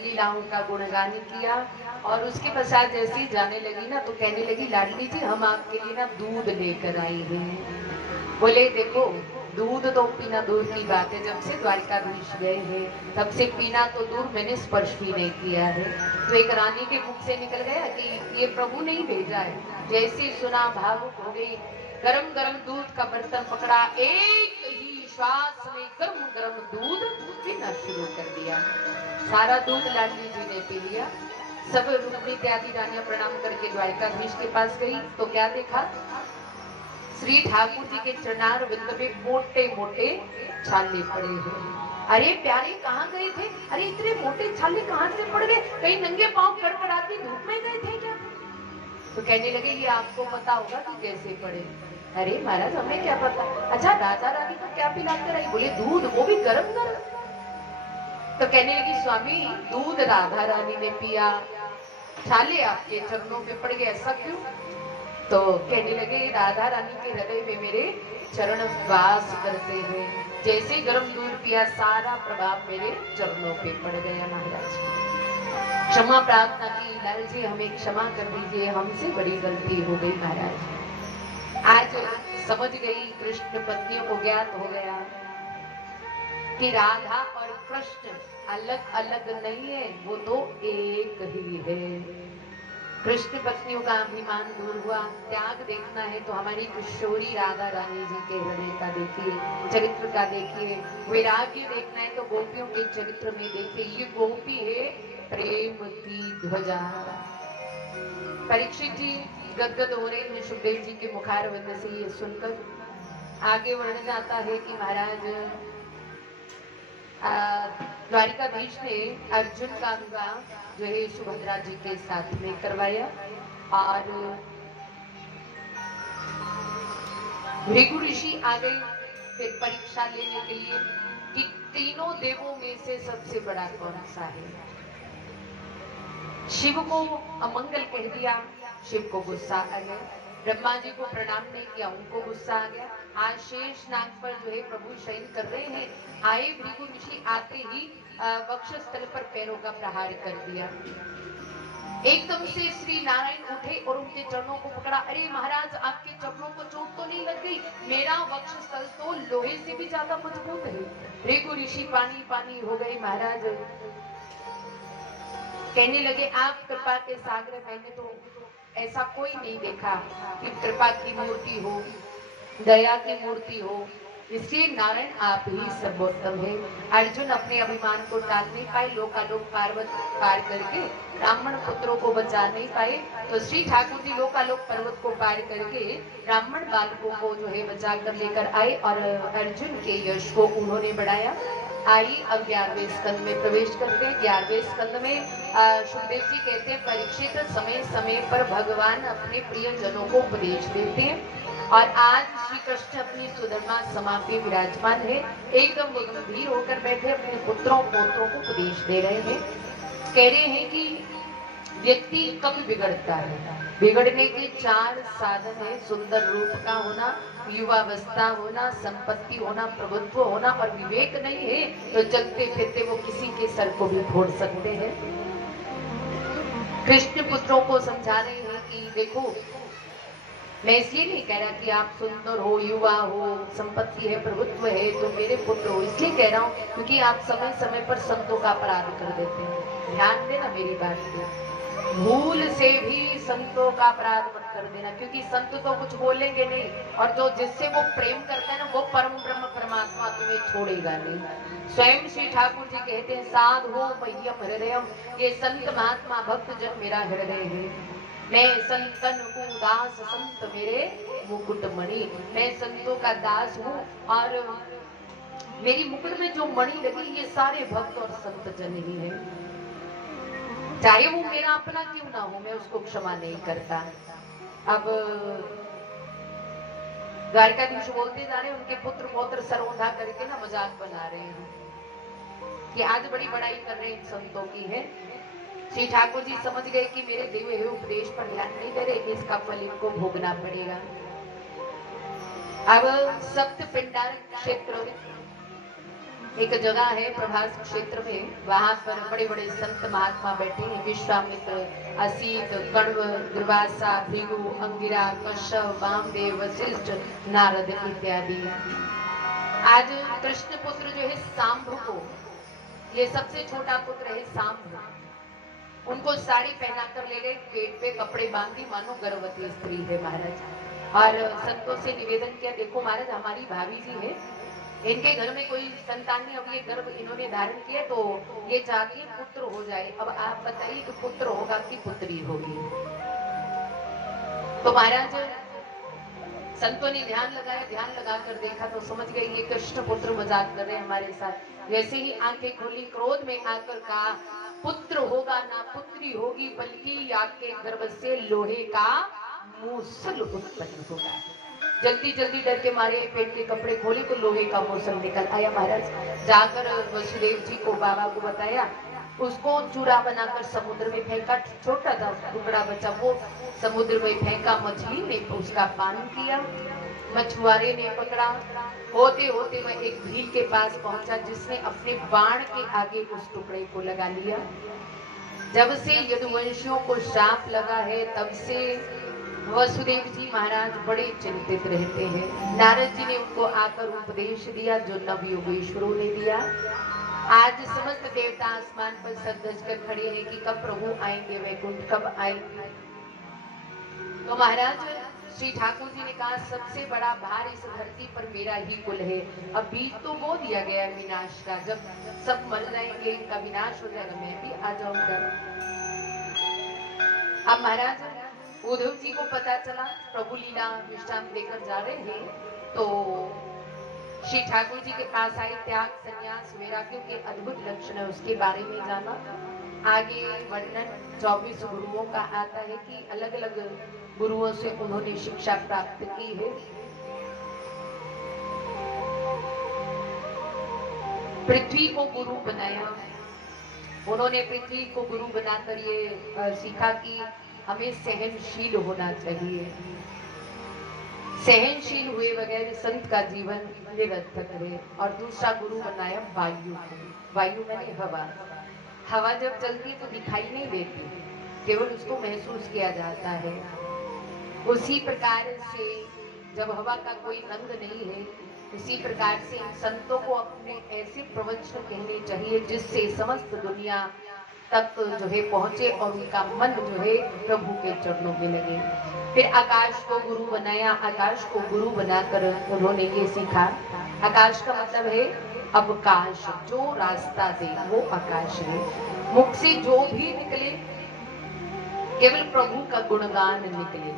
लीलाओं का गुणगान किया और उसके पश्चात जैसे ही जाने लगी ना तो कहने लगी लाडली जी हम आपके लिए ना दूध लेकर आई हैं बोले देखो दूध तो पीना दूर की बात है जब से द्वारकाधीश गए हैं तब से पीना तो दूर मैंने स्पर्श भी नहीं किया है तो एक रानी के मुख से निकल गया कि ये प्रभु ने ही भेजा है जैसे सुना भावुक हो गई गरम गरम दूध का बर्तन पकड़ा एक ही श्वास में गरम गरम दूध पीना शुरू कर दिया सारा दूध लाडली जी ने पी लिया सब रुक्मिणी इत्यादि रानियां प्रणाम करके द्वारकाधीश के पास गई तो क्या देखा श्री ठाकुर जी के चरणार विंद में मोटे मोटे छाले पड़े हुए अरे प्यारे कहाँ गए थे अरे इतने मोटे छाले कहाँ से पड़ गए कहीं नंगे पांव कड़कड़ाती धूप में गए थे क्या तो कहने लगे ये आपको पता होगा कि कैसे पड़े अरे महाराज हमें क्या पता अच्छा राजा रानी को क्या पिलाकर आई बोले दूध वो भी गरम गरम तो कहने लगी स्वामी दूध राधा रानी ने पिया छाले आपके चरणों पे पड़ गए, ऐसा क्यों? तो कहने लगे राधा रानी के हृदय में मेरे चरण वास करते हैं, जैसे गर्म दूध पिया सारा प्रभाव मेरे चरणों पे पड़ गया। महाराज क्षमा प्रार्थना की, लाल जी हमें क्षमा कर दीजिए, हमसे बड़ी गलती हो गई महाराज। आज समझ गई, कृष्ण पत्नियों को ज्ञात हो गया कि राधा और कृष्ण अलग अलग नहीं है, वो तो एक ही है। कृष्ण पत्नियों का अभिमान दूर हुआ। त्याग देखना है तो हमारी किशोरी राधा रानी जी के हृदय का देखिए, चरित्र का देखिए। वैराग्य देखना है तो गोपियों के चरित्र में देखिए। ये गोपी है प्रेम की ध्वजा। परीक्षित जी गदगद हो रहे हैं सुखदेव जी के मुखारविंद से ये सुनकर। आगे वर्णन आता है कि महाराज द्वारिकाधीश ने अर्जुन का विवाह जो है सुभद्रा जी के साथ में करवाया, और भृगु ऋषि आ गए फिर परीक्षा लेने के लिए कि तीनों देवों में से सबसे बड़ा कौन सा है। शिव को अमंगल कह दिया, शिव को गुस्सा आ गया। ब्रह्मा जी को प्रणाम नहीं किया, उनको गुस्सा आ गया। आज शेष नाग पर जो है प्रभु शयन कर रहे हैं, आए भृगु ऋषि आते ही वक्षस्थल पर पैरों का प्रहार कर दिया। एकदम से श्री नारायण उठे और उनके चरणों को पकड़ा। अरे महाराज आपके चरणों को चोट तो नहीं लग गई? मेरा वक्षस्थल तो लोहे से भी ज्यादा मजबूत है। भृगु ऋषि पानी पानी हो गए। महाराज कहने लगे आप कृपा के सागर, मैंने तो ऐसा कोई नहीं देखा कि कृपा की मूर्ति हो, दया की मूर्ति हो, इसलिए नारायण आप ही सर्वोत्तम है। अर्जुन अपने अभिमान को टाल नहीं पाए, लोकालोक पर्वत पार करके ब्राह्मण पुत्रों को बचा नहीं पाए, तो श्री ठाकुर जी लोकालोक पर्वत को पार करके ब्राह्मण बालकों को जो है बचा कर लेकर आए और अर्जुन के यश को उन्होंने बढ़ाया। आई अब 11वें स्कंद में प्रवेश करते हैं। 11वें स्कंद में सुखदेव जी कहते हैं परीक्षित समय समय पर भगवान अपने प्रिय जनों को उपदेश देते हैं, और आज श्री कृष्ण अपनी सुधर्मा समा पे विराजमान है, एकदम गंभीर होकर बैठे अपने पुत्रों पौत्रों को उपदेश दे रहे हैं। कह रहे हैं कि व्यक्ति कब बिगड़ता है? बिगड़ने के 4 साधन है। सुंदर रूप का होना, युवावस्था होना, संपत्ति होना, प्रभुत्व होना, और विवेक नहीं है तो चलते फिरते वो किसी के सर को भी फोड़ सकते हैं। कृष्ण पुत्रों को समझा रहे हैं कि देखो, मैं इसलिए नहीं कह रहा कि आप सुंदर हो, युवा हो, संपत्ति है, प्रभुत्व है तो मेरे पुत्र हो, इसलिए कह रहा हूँ क्योंकि आप समय समय पर संतों का अपराध कर देते हैं। ध्यान देना मेरी बात पे, भूल से भी संतों का अपराध मत कर देना, क्योंकि संत तो कुछ बोलेंगे नहीं, और जो जिससे वो प्रेम करता है ना वो परम ब्रह्म परमात्मा तुम्हें छोड़ेगा नहीं। स्वयं श्री ठाकुर जी कहते हैं साधु मह्यम हृदयम, ये संत महात्मा भक्त जन मेरा हृदय है। मैं संतन हूँ दास संत मेरे मुकुट मणि, मैं संतों का दास हूँ और मेरी मुकुट में जो मणि लगी ये सारे भक्त और संत जन ही है। चाहे वो मेरा अपना क्यों ना हो, मैं उसको क्षमा नहीं करता। अब द्वारकाधीश बोलते जा रहे हैं, उनके पुत्र पौत्र सर उठा करके ना मजाक बना रहे हैं कि आज बड़ी बड़ाई कर रहे हैं संतों की है। श्री ठाकुर जी समझ गए कि मेरे दिए हुए उपदेश पर ध्यान नहीं दे रहे, इसका फल इनको भोगना पड़ेगा। अब सप्त पिंडार क्षेत्र एक जगह है प्रभास क्षेत्र में, वहां पर बड़े बड़े संत महात्मा बैठे हैं, विश्वामित्र, असीत, कण्व, दुर्वासा, भृगु, अंगिरा, कश्यप, वामदेव, वशिष्ठ, नारद इत्यादि। आज कृष्ण पुत्र जो है सांभु को, ये सबसे छोटा पुत्र है सांभु, उनको साड़ी पहना कर ले गए, पेट पे कपड़े बांधी मानो गर्भवती स्त्री है महाराज। और संतों से निवेदन किया, देखो महाराज हमारी भाभी जी है, इनके घर में कोई संतान नहीं, अब ये गर्भ इन्होंने धारण किया तो ये चाहती है पुत्र हो जाए, अब आप बताइए कि पुत्र होगा कि पुत्री होगी। तो महाराज संतों ने ध्यान लगाया, ध्यान लगाकर देखा तो समझ गए ये कृष्ण पुत्र मजाक कर रहे हैं हमारे साथ। वैसे ही आंखें खोली, क्रोध में आकर कहा पुत्र होगा ना पुत्री होगी, बल्कि आपके गर्भ से लोहे का मूसल उत्पन्न होगा। जल्दी जल्दी डर के मारे पेट के कपड़े खोले तो लोहे का मूसल निकल आया। महाराज जाकर वसुदेव जी को, बाबा को बताया, उसको चूरा बनाकर समुद्र में फेंका। छोटा था टुकड़ा बचा, वो समुद्र में फेंका। मछली ने उसका पान किया, मछुआरे ने पकड़ा। होते होते वह एक भील के पास पहुंचा, जिसने अपने बाण के आगे उस टुकड़े को लगा लिया। जब से यदुवंशियों को श्राप लगा है, तब से वसुदेव जी महाराज बड़े चिंतित रहते हैं। नारद जी ने उनको आकर उपदेश दिया, जो नवयुगेश्वरों ने दिया। आज समस्त देवता आसमान पर सज धज कर खड़े हैं कि कब प्रभु आएंगे वैकुंठ, कब आएंगे। तो महाराज श्री ठाकुर जी ने कहा, सबसे बड़ा भार इस धरती पर मेरा ही कुल है। अब बीज तो बो दिया गया है विनाश का, जब सब मर जाएंगे, इनका विनाश हो जाएगा, मैं भी आ जाऊंगा। अब महाराज उद्धव जी को पता चला, प्रभु लीला विश्राम लेकर जा रहे हैं, तो श्री ठाकुर जी के पास आए। त्याग, संन्यास, वैराग्य के अद्भुत लक्षण है, उसके बारे में जाना। आगे वर्णन 24 गुरुओं का आता है कि अलग अलग गुरुओं से उन्होंने शिक्षा प्राप्त की है। पृथ्वी को गुरु बनाया उन्होंने। पृथ्वी को गुरु बनाकर ये सीखा कि हमें सहनशील होना चाहिए। सहनशील हुए बगैर संत का जीवन निरर्थक है। और दूसरा गुरु बनाया वायु को। वायु मैंने हवा। हवा जब चलती है तो दिखाई नहीं देती, केवल उसको महसूस किया जाता है। उसी प्रकार से जब हवा का कोई रंग नहीं है, उसी प्रकार से संतों को अपने ऐसे प्रवचन कहने चाहिए जिससे समस्त दुनिया तक जो है पहुंचे और उनका मन जो है प्रभु के चरणों में लगे। फिर आकाश को गुरु बनाया। आकाश को गुरु बनाकर उन्होंने ये सीखा, आकाश का मतलब है अवकाश, जो रास्ता दे वो आकाश है। मुख से जो भी निकले केवल प्रभु का गुणगान निकले,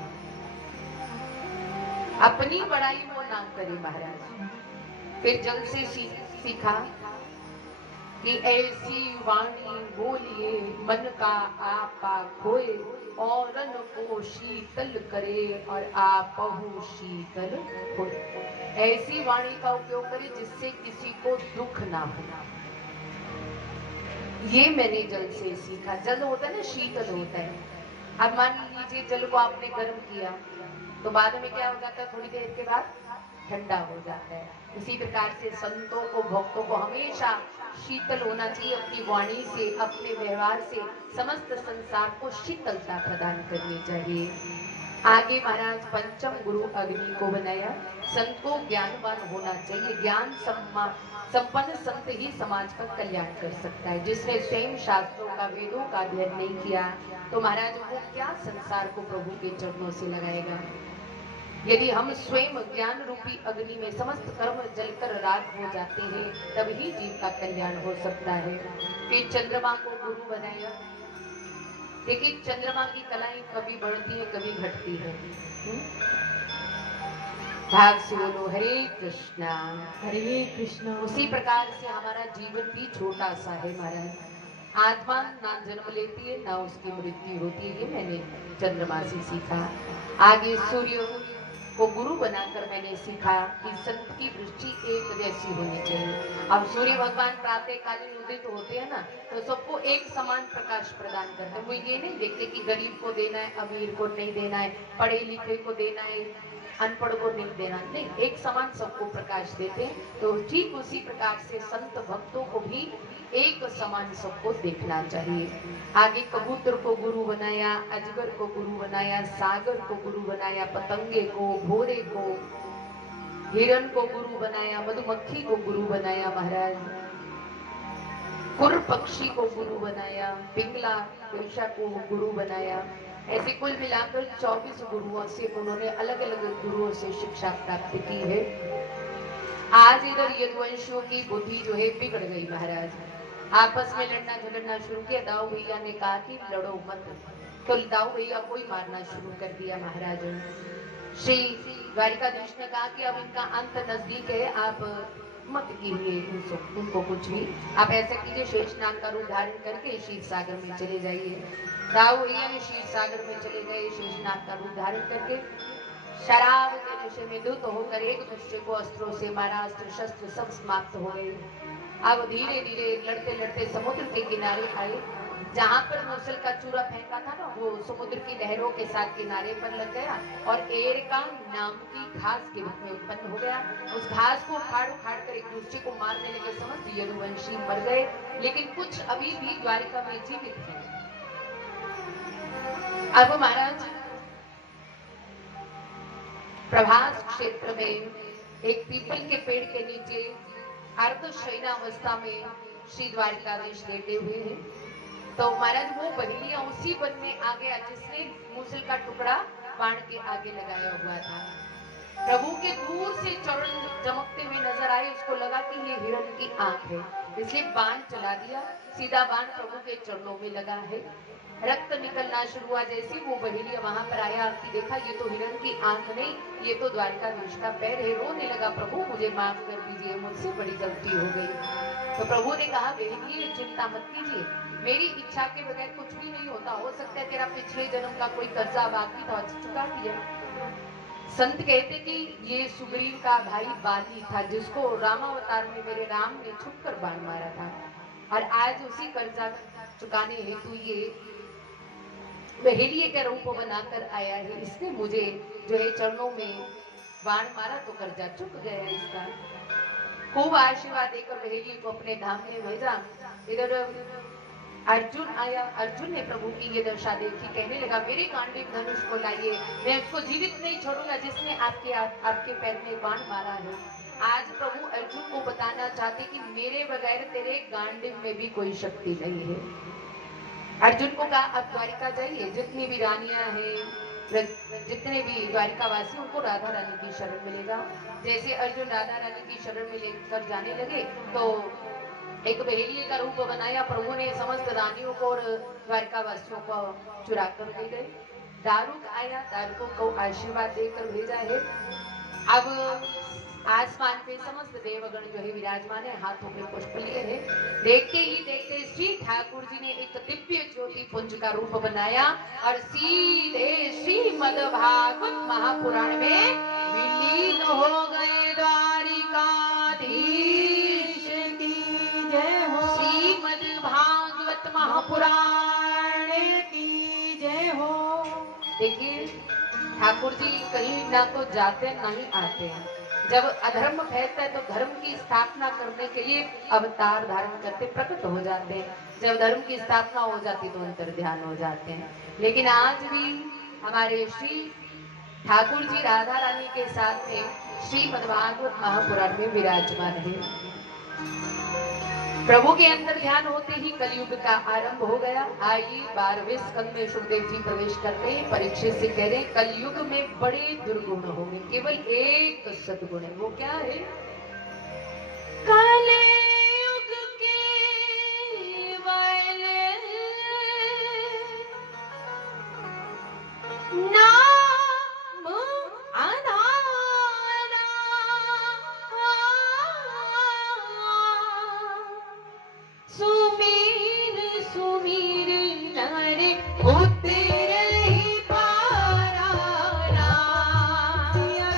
अपनी बड़ाई वो ना करे महाराज। फिर जल से सीखा कि ऐसी वाणी बोलिए मन का आपा खोए, औरन को शीतल करे और आपहु शीतल होए। ऐसी वाणी का उपयोग करे जिससे किसी को दुख ना हो। ये मैंने जल से सीखा। जल होता है ना, शीतल होता है। अब मान लीजिए जल को आपने गर्म किया तो बाद में क्या हो जाता है, थोड़ी देर के बाद ठंडा हो जाता है। इसी प्रकार से संतों को, भक्तों को हमेशा शीतल होना चाहिए। अपनी वाणी से, अपने व्यवहार से समस्त संसार को शीतलता प्रदान करनी चाहिए। आगे महाराज पंचम गुरु अग्नि को बनाया। संत को ज्ञानवान होना चाहिए। ज्ञान संपन्न संत ही समाज का कल्याण कर सकता है। जिसने स्वयं शास्त्रों का, वेदों का अध्ययन नहीं किया तो महाराज वो क्या संसार को प्रभु के चरणों से लगाएगा। यदि हम स्वयं ज्ञान रूपी अग्नि में समस्त कर्म जलकर राख हो जाते हैं, तभी जीव का कल्याण हो सकता है। फिर चंद्रमा को गुरु बनाया। देखिए चंद्रमा की कलाएं कभी बढ़ती है, कभी घटती है। भाग से बोलो हरे कृष्णा हरे कृष्णा। उसी प्रकार से हमारा जीवन भी छोटा सा है महाराज। आत्मा ना जन्म लेती है, ना उसकी मृत्यु होती है। ये मैंने चंद्रमा से सीखा। आगे सूर्य को गुरु बनाकर मैंने सीखा कि संत की दृष्टि एक जैसी होनी चाहिए। अब सूर्य भगवान प्रातः कालीन उदित होते हैं ना, तो सबको एक समान प्रकाश प्रदान करते हैं। वो ये नहीं देखते कि गरीब को देना है, अमीर को नहीं देना है, पढ़े लिखे को देना है, अनपढ़ को नहीं देना, नहीं, एक समान सबको प्रकाश देते हैं। तो ठीक उसी प्रकार से संत भक्तों को भी एक समान सबको देखना चाहिए। आगे कबूतर को गुरु बनाया, अजगर को गुरु बनाया, सागर को गुरु बनाया, पतंगे को, घोड़े को, हिरण को गुरु बनाया, मधुमक्खी को गुरु बनाया महाराज, कुर पक्षी को गुरु बनाया, पिंगला पेशा को गुरु बनाया। ऐसे कुल मिलाकर 24 गुरुओं से उन्होंने अलग अलग गुरुओं से शिक्षा प्राप्त की है। आज इधर यदुवंशियों की बुद्धि जो है बिगड़ गई महाराज। आपस में लड़ना झगड़ना शुरू किया। दाऊ भैया ने कहा कि लड़ो मत, तो दाऊ भैया को ही मारना शुरू कर दिया महाराज। श्री द्वारिकाधीश ने कहा कि अब इनका अंत नजदीक है, आप मत कीजिए उनको कुछ भी। आप ऐसा कीजिए, शेषनाग का रूप धारण करके क्षीर सागर में चले जाइए। दाऊ भैया ने क्षीर सागर में चले गए, शेषनाग का रूप धारण करके। शराब के नशे में धुत होकर एक दूसरे को अस्त्रों से मारा। अस्त्र शस्त्र सब समाप्त हो गए। अब धीरे धीरे लड़ते लड़ते समुद्र के किनारे आए। जहां पर मूसल का चूरा फेंका था ना, वो समुद्र की लहरों के साथ किनारे पर लग गया और एरका नाम की घास के रूप में उत्पन्न हो गया। उस घास को उखाड़ उखाड़ कर एक दूसरे को मारने लगे समस्त यदुवंशी मर गए, लेकिन कुछ अभी भी द्वारिका में जीवित हैं। अब महाराज प्रभास क्षेत्र में एक पीपल के पेड़ के नीचे अर्ध शयनावस्था में श्री द्वारिकाधीश लेटे हुए हैं। तो महाराज वो बहेलियां उसी वन में आ गया जिसने मूसल का टुकड़ा बाण के आगे लगाया हुआ था। प्रभु के दूर से चरण चमकते हुए नजर आए, उसको लगा कि ये हिरण की आंख है, इसलिए बाण चला दिया। सीधा बाण प्रभु के चरणों में लगा है। रक्त निकलना शुरू हुआ। जैसे वो बहेलिया वहां पर आया कि देखा ये तो हिरण की आंख नहीं, ये तो द्वारिकाधीश का पैर है। रोने लगा, प्रभु मुझे माफ कर दीजिए, मुझसे बड़ी गलती हो गई। तो प्रभु ने कहा बहेलिए चिंता मत कीजिए, मेरी इच्छा के बगैर कुछ भी नहीं होता। हो सकता है तेरा पिछले जन्म का कोई कर्जा बाकी था, चुका दिया। संत कहते कि ये सुग्रीव का भाई बाली था, जिसको रामावतार में मेरे राम ने छुपकर बाण मारा था, और आज उसी कर्जा चुकाने हेतु ये बहेलिए का रूप बनाकर आया है। इसने मुझे जो है चरणों में बाण मारा तो कर्जा चुक गया है इसका। खूब आशीर्वाद देकर बहेलिए को अपने धाम में भेजा। इधर अर्जुन आया। अर्जुन ने प्रभु की ये दशा देखी, कहने लगा मेरे गांडीव धनुष को लाइए, मैं उसको जीवित नहीं छोड़ूंगा जिसने आपके पैर में बाण मारा है। आज प्रभु अर्जुन को बताना चाहते कि मेरे बगैर तेरे गांडीव में भी कोई शक्ति नहीं है। अर्जुन को कहा अब द्वारिका जाइए, जितनी भी रानियां हैं, जितने भी द्वारिका वासी, उनको राधा रानी की शरण में ले जाओ। जैसे अर्जुन राधा रानी की शरण में लेकर जाने लगे तो एक बहेलिए का रूप बनाया। प्रभु ने समस्त रानियों को और द्वारिका वासियों को चुरा कर ले गए। दारुक आया, दारुकों को आशीर्वाद देकर भेजा है। अब आसमान पे समस्त देवगण जो है विराजमान है, हाथों में पुष्प लिए है। देखते ही देखते श्री ठाकुर जी ने एक दिव्य ज्योति पुंज का रूप बनाया और सीधे श्रीमद् भागवत महापुराण में विलीन हो गए। द्वारिकाधीश की जय हो, श्रीमद् भागवत महापुराण की जय हो। देखिए ठाकुर जी कहीं ना तो जाते नहीं आते हैं। जब अधर्म फैलता है तो धर्म की स्थापना करने के लिए अवतार धारण करते, प्रकट हो जाते हैं। जब धर्म की स्थापना हो जाती तो अंतर ध्यान हो जाते हैं। लेकिन आज भी हमारे श्री ठाकुर जी राधा रानी के साथ में श्रीमद्भागवत महापुराण में विराजमान है। प्रभु के अंदर ध्यान होते ही कलयुग का आरंभ हो गया। आइए 12वें स्कंद में सुखदेव जी प्रवेश करते हैं। परीक्षित से कह रहे हैं कलयुग में बड़े दुर्गुण होंगे, केवल एक सद्गुण है। वो क्या है? कलयुग केवल नाम आधारा, सुमीर सुमीर नर उतरे ही पारा। सिया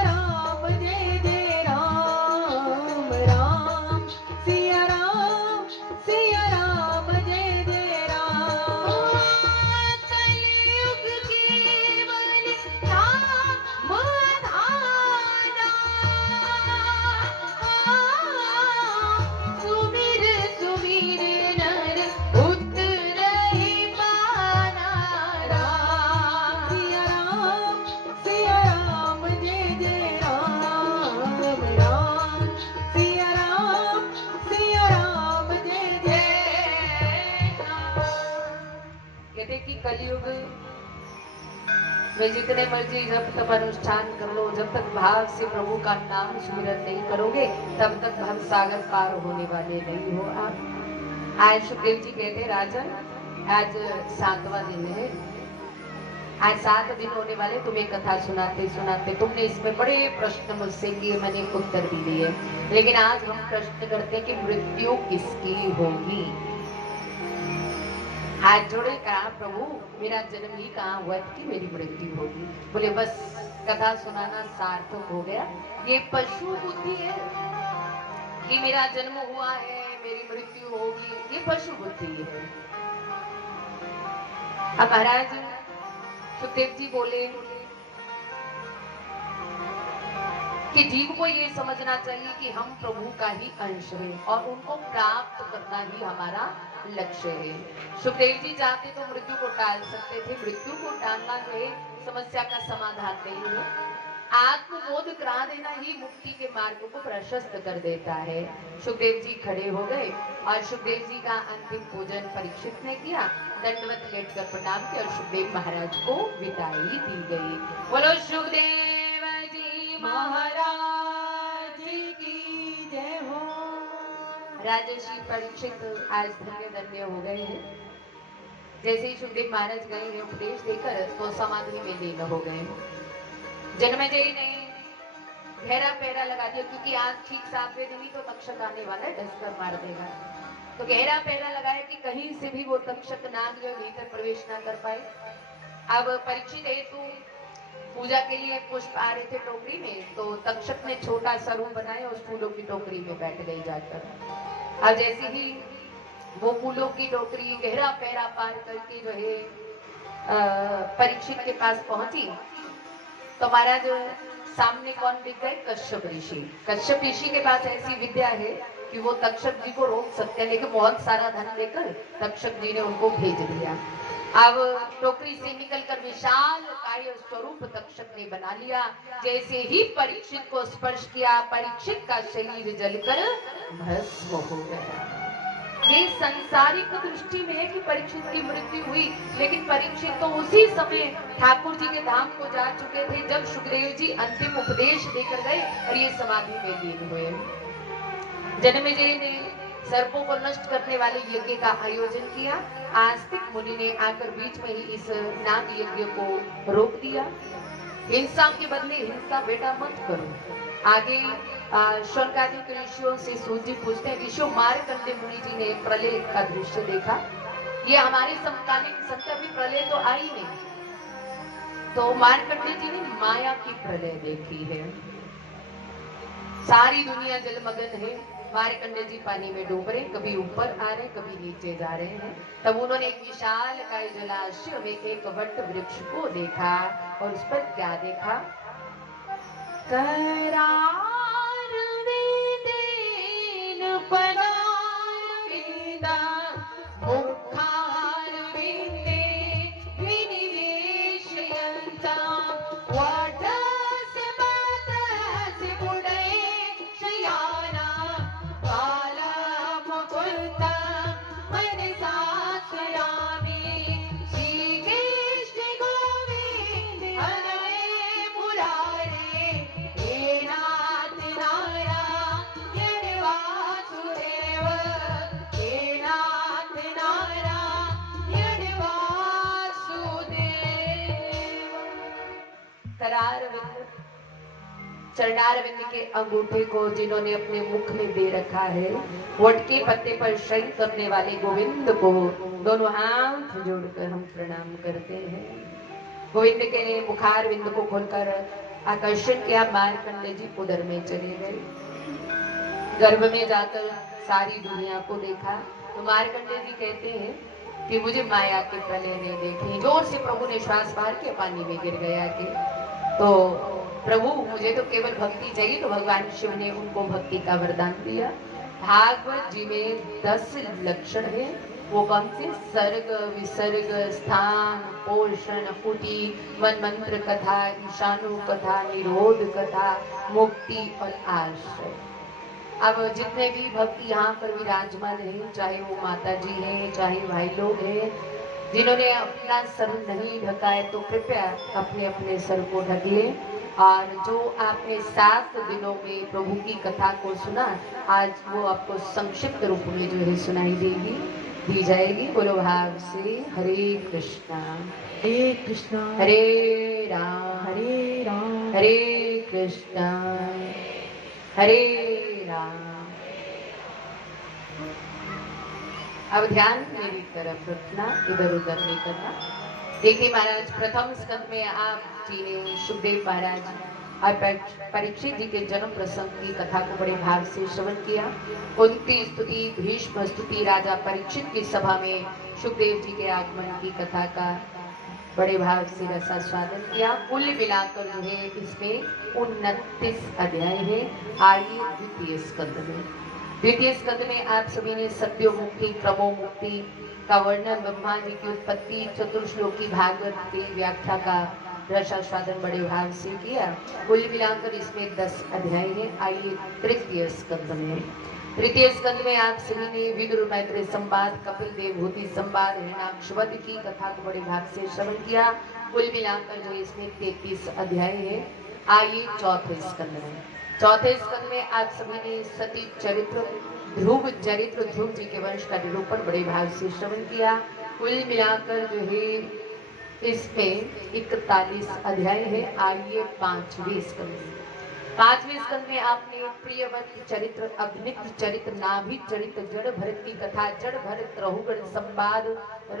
राम जय जय राम, राम सिया राम जय जय राम। कलयुग केवल नाम आधारा, सुमिर सुमिर नर उतरहि पारा। सिया राम जय जय राम, राम सिया राम जय जय राम। कहते कि कलयुग में जितने मर्जी जब तक अनुष्ठान कर लो, जब तक भाव से प्रभु का नाम स्मरण नहीं करोगे तब तक भव सागर पार होने वाले नहीं हो आप। आज सुखदेव जी कहते राजन आज 7वां दिन है, आज 7 दिन होने वाले। तुम्हें कथा सुनाते सुनाते तुमने इसमें बड़े प्रश्न मुझसे किए, मैंने उत्तर भी दिए। लेकिन आज हम प्रश्न करते हैं कि मृत्यु किसकी होगी। हाथ जोड़े, कहा प्रभु मेरा जन्म ही कहाँ हुआ कि मेरी मृत्यु होगी। बोले बस कथा सुनाना सार्थक हो गया। ये पशु बुद्धि है, कि मेरा जन्म हुआ है, मेरी मृत्यु होगी, ये पशु बुद्धि है। अब महाराज सुखदेव जी बोले कि जीव को ये समझना चाहिए कि हम प्रभु का ही अंश है और उनको प्राप्त करना ही हमारा लक्ष्य है। सुखदेव जी चाहते तो मृत्यु को टाल सकते थे, मृत्यु को टालना जो है समस्या का समाधान नहीं है। आत्मबोध करा देना ही मुक्ति के मार्ग को प्रशस्त कर देता है। सुखदेव जी खड़े हो गए और सुखदेव जी का अंतिम पूजन परीक्षित ने किया, दंडवत लेटकर प्रणाम किया और सुखदेव महाराज को विदाई दी गई। बोलो सुखदेव जी महाराज की जय हो। राजर्षि परीक्षित आज धन्य धन्य हो गए हैं। जैसे ही सुखदेव महाराज गए हैं उपदेश देकर तो समाधि में लीन हो गए। जन्मेजय ने घेरा पैरा लगा दिया, क्योंकि आज ठीक 7 बजे हुई तो तक्षक आने वाला है, डसकर मार देगा। तो गहरा पैरा लगाया कि कहीं से भी वो तक्षक नाग जो भीतर प्रवेश ना कर पाए। अब परीक्षित हेतु पूजा के लिए पुष्प आ रहे थे टोकरी में, तो तक्षक ने छोटा सा रूम बनाया, उस फूलों की टोकरी में बैठ गई जाकर। अब जैसे ही वो फूलों की टोकरी गहरा पैरा पार करके जो है परीक्षित के पास पहुंची, तो महाराज सामने कौन दिख गए? कश्यप ऋषि। कश्यप ऋषि के पास ऐसी विद्या है कि वो तक्षक जी को रोक सकते हैं, लेकिन बहुत सारा धन लेकर तक्षक जी ने उनको भेज दिया। अब टोकरी से निकलकर विशाल काय स्वरूप तक्षक ने बना लिया। जैसे ही परीक्षित को स्पर्श किया, परीक्षित का शरीर जलकर भस्म हो गया। ये संसारिक दृष्टि में है कि परीक्षित की मृत्यु हुई, लेकिन परीक्षित तो उसी समय ठाकुर जी के धाम को जा चुके थे जब सुखदेव जी अंतिम उपदेश देकर गए और ये समाधि में लीन हुए। जन्मेजय ने सर्पों को नष्ट करने वाले यज्ञ का आयोजन किया। आस्तिक मुनि ने आकर बीच में ही इस नाग यज्ञ को रोक दिया। हिंसा के बदले हिंसा बेटा मत करो। आगे शौनकादिक ऋषियों से सूत जी पूछते हैं, ऋषियों मार्कंडेय मुनि जी ने प्रलय का दृश्य देखा। ये हमारे समकालीन संत अभी प्रलय तो आई नहीं, तो मार्कंडेय जी ने माया की प्रलय देखी है। सारी दुनिया जलमग्न है, मार्कंडेय जी पानी में डूब रहे, कभी ऊपर आ रहे, कभी नीचे जा रहे हैं। तब उन्होंने एक विशाल काय जलाशय में एक वट वृक्ष को देखा और उस पर क्या देखा? करार वेदेन परार वेदा मुखार वेदे विनिवेशयन्ता वाटस्य पातस्य बुडे शयाना बालमुकुन्दा मनसा स्मरामि श्रीकृष्ण गोविन्द हरे मुरारे चरणारविंद के अंगूठे को जिन्होंने अपने मुख में दे रखा है, वट के पत्ते पर शयन करने वाले गोविंद को दोनों हाथ जोड़कर हम प्रणाम करते हैं। गोविंद के मुखार बिंद को खोलकर आकर्षण किया, मार्कंडेय जी उदर में चले गए। गर्भ में जाकर सारी दुनिया को देखा तो मार्कंडेय जी कहते हैं कि मुझे माया के प्रलय ने देखी। जोर से प्रभु ने श्वास बाहर के पानी में गिर गया कि तो प्रभु मुझे तो केवल भक्ति चाहिए, तो भगवान शिव ने उनको भक्ति का वरदान दिया। भागवत जी में 10 लक्षण है। वो कौन से? सर्ग, विसर्ग, स्थान, पोषण, कुटी, मन मंत्र कथा, ईशानु कथा, निरोध कथा, मुक्ति और आश्रय। अब जितने भी भक्त यहाँ पर विराजमान हैं, चाहे वो माता जी हैं, चाहे भाई लोग हैं, जिन्होंने अपना सर नहीं ढका है तो कृपया अपने अपने सर को ढक लें। और जो आपने 7 दिनों में प्रभु की कथा को सुना, आज वो आपको संक्षिप्त रूप में जो है सुनाई दी जाएगी। बोलो भाव से हरे कृष्णा हरे राम हरे कृष्णा हरे राम। अब ध्यान मेरी तरफ रखना, इधर उधर नहीं करना। देखिए महाराज, प्रथम स्कंद में आप जी ने सुखदेव महाराज और परीक्षित जी के जन्म प्रसंग की कथा को बड़े भाव से श्रवण किया। कुंती स्तुति, भीष्म स्तुति, राजा परीक्षित की सभा में सुखदेव जी के आगमन की कथा का बड़े भाव से रसास्वादन किया। कुल मिलाकर जो है इसमें 29 अध्याय है। आइए द्वितीय स्कंद में। द्वितीय स्कंद में आप सभी ने सत्यो मुक्ति, क्रमो मुक्ति का वर्णन, ब्रह्मा जी की उत्पत्ति, चतुर्श्लोकी भागवत की व्याख्या का रसास्वादन बड़े भाव से किया। कुल मिलाकर इसमें 10 अध्याय है। आइए तृतीय स्कंद में। तृतीय स्कंद में आप सभी ने विदुर मैत्री संवाद, कपिल देवभूति संवाद, हिरण्याक्षवध की कथा को बड़े भाव से श्रवण किया। कुल मिलाकर जो इसमें 33 अध्याय है। आइए चौथे स्कंद में। चौथे स्कंद में आप सभी ने सती चरित्र, ध्रुव चरित्र, ध्रुव जी के वंश का निरूपण बड़े भाव से श्रवण किया। कुल मिलाकर जो है इसमें 41 अध्याय है। आइए पांचवें स्कंद में। पांचवें स्कंद में आपने प्रियवंत चरित्र, अग्नित्र चरित्र, नाभि चरित्र, जड़ भरत की कथा, जड़ भरत रहुगण संवाद और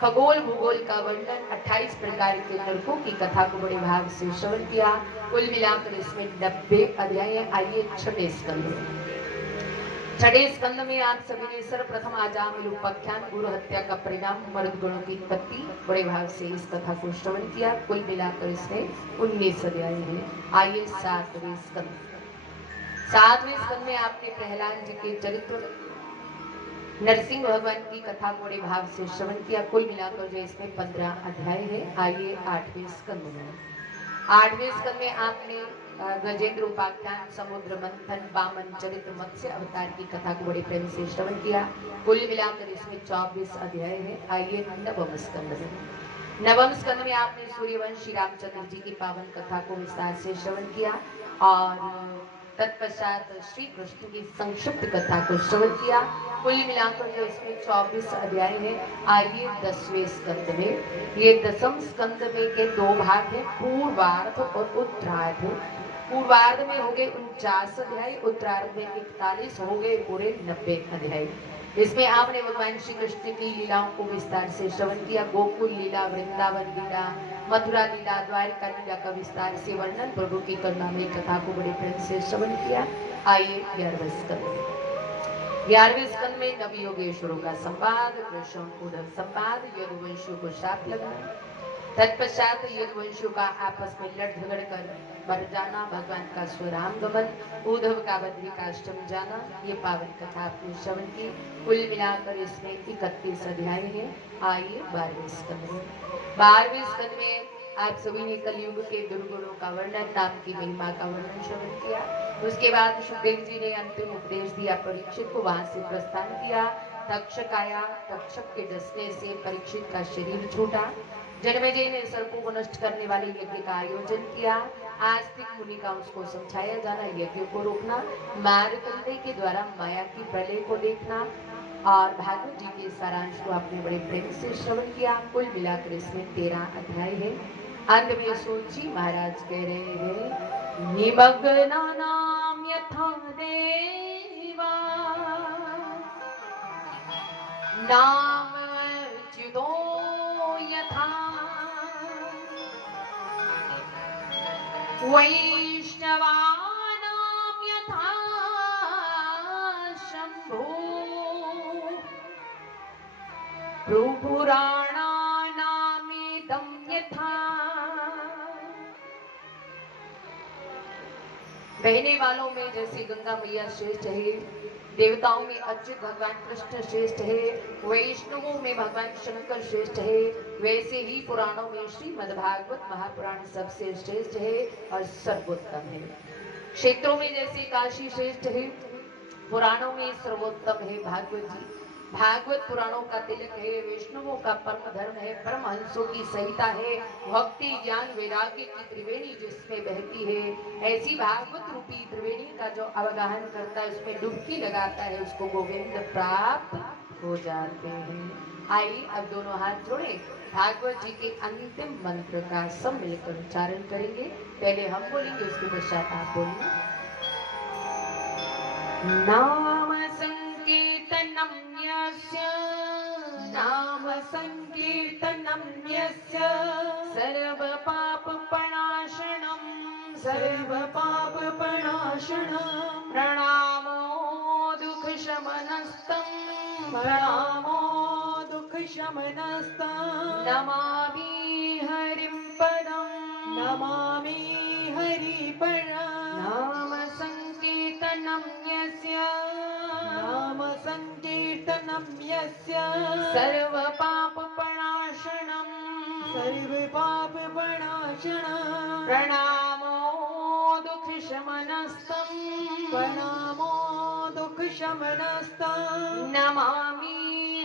खगोल भूगोल का वर्णन, 28 प्रकार के नरकों की कथा को बड़े भाव से श्रवण किया। कुल मिलाकर इसमें 90 अध्याय है। आइए छठे स्कंद में। छठे स्कंद में आप सभी ने सर्वप्रथम आजामिल उपाख्यान, गुरु हत्या का परिणाम, मर्द गुणों की उत्पत्ति बड़े भाव से इस कथा को श्रवण किया। कुल मिलाकर इसमें 19 अध्याय है। आइए सातवें स्कंद। सातवें स्कंद में आपने प्रहलाद जी के चरित्र, नरसिंह भगवान की कथा को बड़े भाव से श्रवण किया। कुल मिलाकर जो इसमें 15 अध्याय है। आइए आठवें स्कंद में। आठवें स्कंद में आपने गजेंद्र उपाख्यान, समुद्र मंथन, वामन चरित्र, मत्स्य अवतार की कथा को बड़े प्रेम से श्रवण किया। कुल मिलाकर इसमें 24 अध्याय है। आइए नवम स्कंद में। नवम स्कंद में आपने सूर्यवंशी रामचंद्र जी की पावन कथा को विस्तार से श्रवण किया और तत्पश्चात श्री कृष्ण की संक्षिप्त कथा को श्रवण किया। कुल मिलाकर जो इसमें 24 अध्याय है। आइए 10वें स्कंद में। ये 10वें स्कंद में के 2 भाग हैं, पूर्वार्ध और उत्तरार्ध। पूर्वार्ध में हो गए 49 अध्याय, उत्तरार्ध में 41 हो गए पूरे 90 अध्याय। इसमें आपने भगवान श्री कृष्ण की लीलाओं को विस्तार से श्रवण किया। गोकुल लीला, वृंदावन लीला, मथुरा लीला, द्वारिका लीला का विस्तार से वर्णन, प्रभु की करुणामयी कथा को बड़े प्रेम से श्रवण किया। आइए 11वें स्कंद। 11वें स्कंद में नवयोगेश्वरों का संवाद, कृष्ण उद्धव संवाद, यदुवंशियों को शाप लगना, तत्पश्चात यदुवंशियों का आपस में लड़ झगड़ कर मर जाना, भगवान का स्वराम गमन, उद्धव का बद्रिकाश्रम जाना, ये पावन कथा आपने श्रवण की। कुल मिलाकर इसमें 31 अध्याय है। आइए 12वें स्कंद में। 12वें स्कंद में आप सभी ने कलयुग के दुर्गुणों का वर्णन, नाम की महिमा का वर्णन श्रवण किया। उसके बाद सुखदेव जी ने अंतिम उपदेश दिया परीक्षित को, वहां से प्रस्थान किया। तक्षक आया, तक्षक के डसने से परीक्षित का शरीर छूटा। जन्मेजय ने सर्पों को नष्ट करने वाले यज्ञ का आयोजन किया। आस्तिक मुनि का उसको समझाया जाना, यज्ञ को रोकना, मारकंडे के द्वारा माया की प्रलय को देखना और भागवत जी के सारांश को आपने बड़े प्रेम से श्रवण किया। कुल मिलाकर इसमें 13 अध्याय है। अंत में सोची महाराज कह रहे हैं, निमग्ना नाम यथा देवा नाम च्युतो यथा वैष्णवानां यथा शंभो प्रपुराणानामिदं यथा। बहने वालों में जैसे गंगा मैया श्रेष्ठ है, देवताओं में अच्युत भगवान कृष्ण श्रेष्ठ है, वैष्णवों में भगवान शंकर श्रेष्ठ है, वैसे ही पुराणों में श्रीमद् भागवत महापुराण सबसे श्रेष्ठ है और सर्वोत्तम है। क्षेत्रों में जैसे काशी श्रेष्ठ है, पुराणों में सर्वोत्तम है भागवत जी। भागवत पुराणों का तिलक है, वैष्णवों का परम धर्म है, परमहंसों की संहिता है, भक्ति ज्ञान वैराग्य की त्रिवेणी जिसमें बहती है, ऐसी भागवत रूपी त्रिवेणी का जो अवगाहन करता है, उसमें डुबकी लगाता है, उसको गोविंद प्राप्त हो जाते हैं। आइए अब दोनों हाथ जोड़े, भागवत जी के अंतिम मंत्र का सब मिलकर उच्चारण करेंगे। पहले हम बोलेंगे, उसके पश्चात आप बोलेंगे। नाम संकीर्तनम यस्य, नाम संकीर्तनम यस्य, सर्व पाप प्रणाशनम, सर्व प्रणामो दुःखशमनस्तम् प्रणामो दुःखशमनस्तम् नमामि हरिं पदम् नमामि हरिपरम् नाम संकीर्तनं यस्य नाम संकीर्तनं यस्य सर्वपापप्रणाशनम् सर्वपापप्रणाशनम् प्रणामो दुःखशमनस्तम् प्रणामो दुःखशमनस्तम् नमामि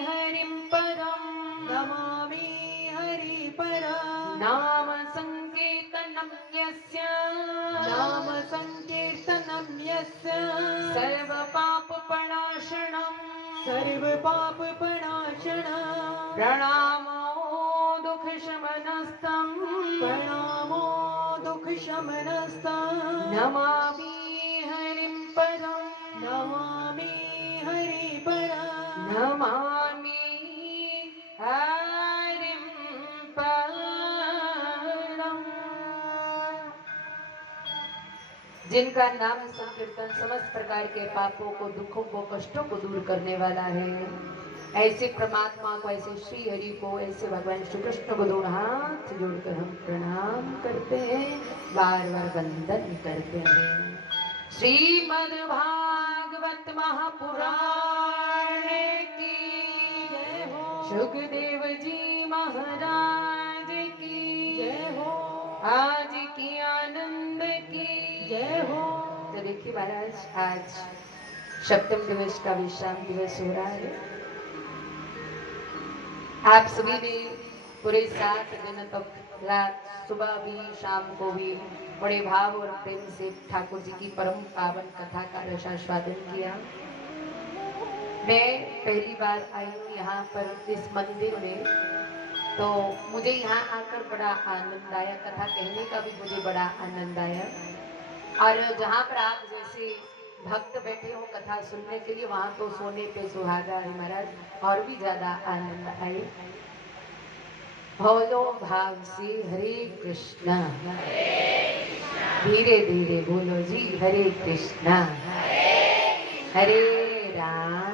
हरिं पदम् नमामि हरिपरम् नाम संकीर्तनं यस्य नाम संकीर्तनं यस्य सर्वपापप्रणाशनम् सर्वपापप्रणाशनम् प्रणामो दुःखशमनस्तम् प्रणामो दुःखशमनस्तम् नमामि हरिं पदम् नमामि हरिपरम् नमामि हरिं पदम्। जिनका नाम संकीर्तन समस्त प्रकार के पापों को, दुखों को, कष्टों को दूर करने वाला है, ऐसे परमात्मा को, ऐसे श्री हरि को, ऐसे भगवान श्री कृष्ण को दोनों हाथ जोड़कर हम प्रणाम करते हैं, बार बार वंदन करते हैं। श्रीमद् भागवत महापुराण की जय हो सुखदेव जी महाराज की जय हो आज की आनंद की जय हो। तो देखिए महाराज, आज सप्तम दिवस का विश्राम दिवस हो रहा है। आप सभी ने पूरे 7 दिन तक, रात, सुबह भी, शाम को भी बड़े भाव और प्रेम से ठाकुर जी की परम पावन कथा का रसास्वादन किया। मैं पहली बार आई हूँ यहाँ पर इस मंदिर में, तो मुझे यहाँ आकर बड़ा आनंद आया, कथा कहने का भी मुझे बड़ा आनंद आया। और जहाँ पर आप जैसे भक्त बैठे हो कथा सुनने के लिए, वहाँ तो सोने पे सुहागा है महाराज, और भी ज्यादा आनंद आए। बोलो भाव से हरे कृष्णा, धीरे धीरे बोलो जी, हरे कृष्णा हरे राम।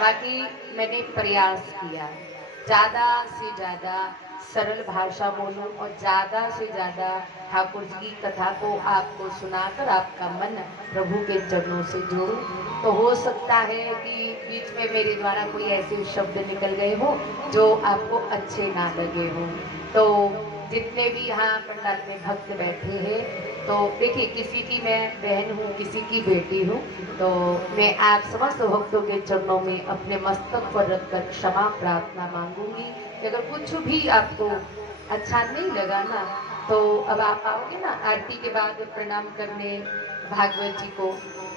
बाकी मैंने प्रयास किया ज्यादा से ज्यादा सरल भाषा बोलूं और ज्यादा से ज्यादा ठाकुर जी की कथा को आपको सुनाकर आपका मन प्रभु के चरणों से जोड़ूं। तो हो सकता है कि बीच में मेरे द्वारा कोई ऐसे शब्द निकल गए हो जो आपको अच्छे ना लगे हो। तो जितने भी यहाँ पंडाल में भक्त बैठे हैं, तो देखिए किसी की मैं बहन हूँ, किसी की बेटी हूँ, तो मैं आप समस्त भक्तों के चरणों में अपने मस्तक पर रखकर क्षमा प्रार्थना मांगूंगी कि अगर कुछ भी आपको अच्छा नहीं लगा ना, तो अब आप आओगे ना आरती के बाद प्रणाम करने भागवत जी को,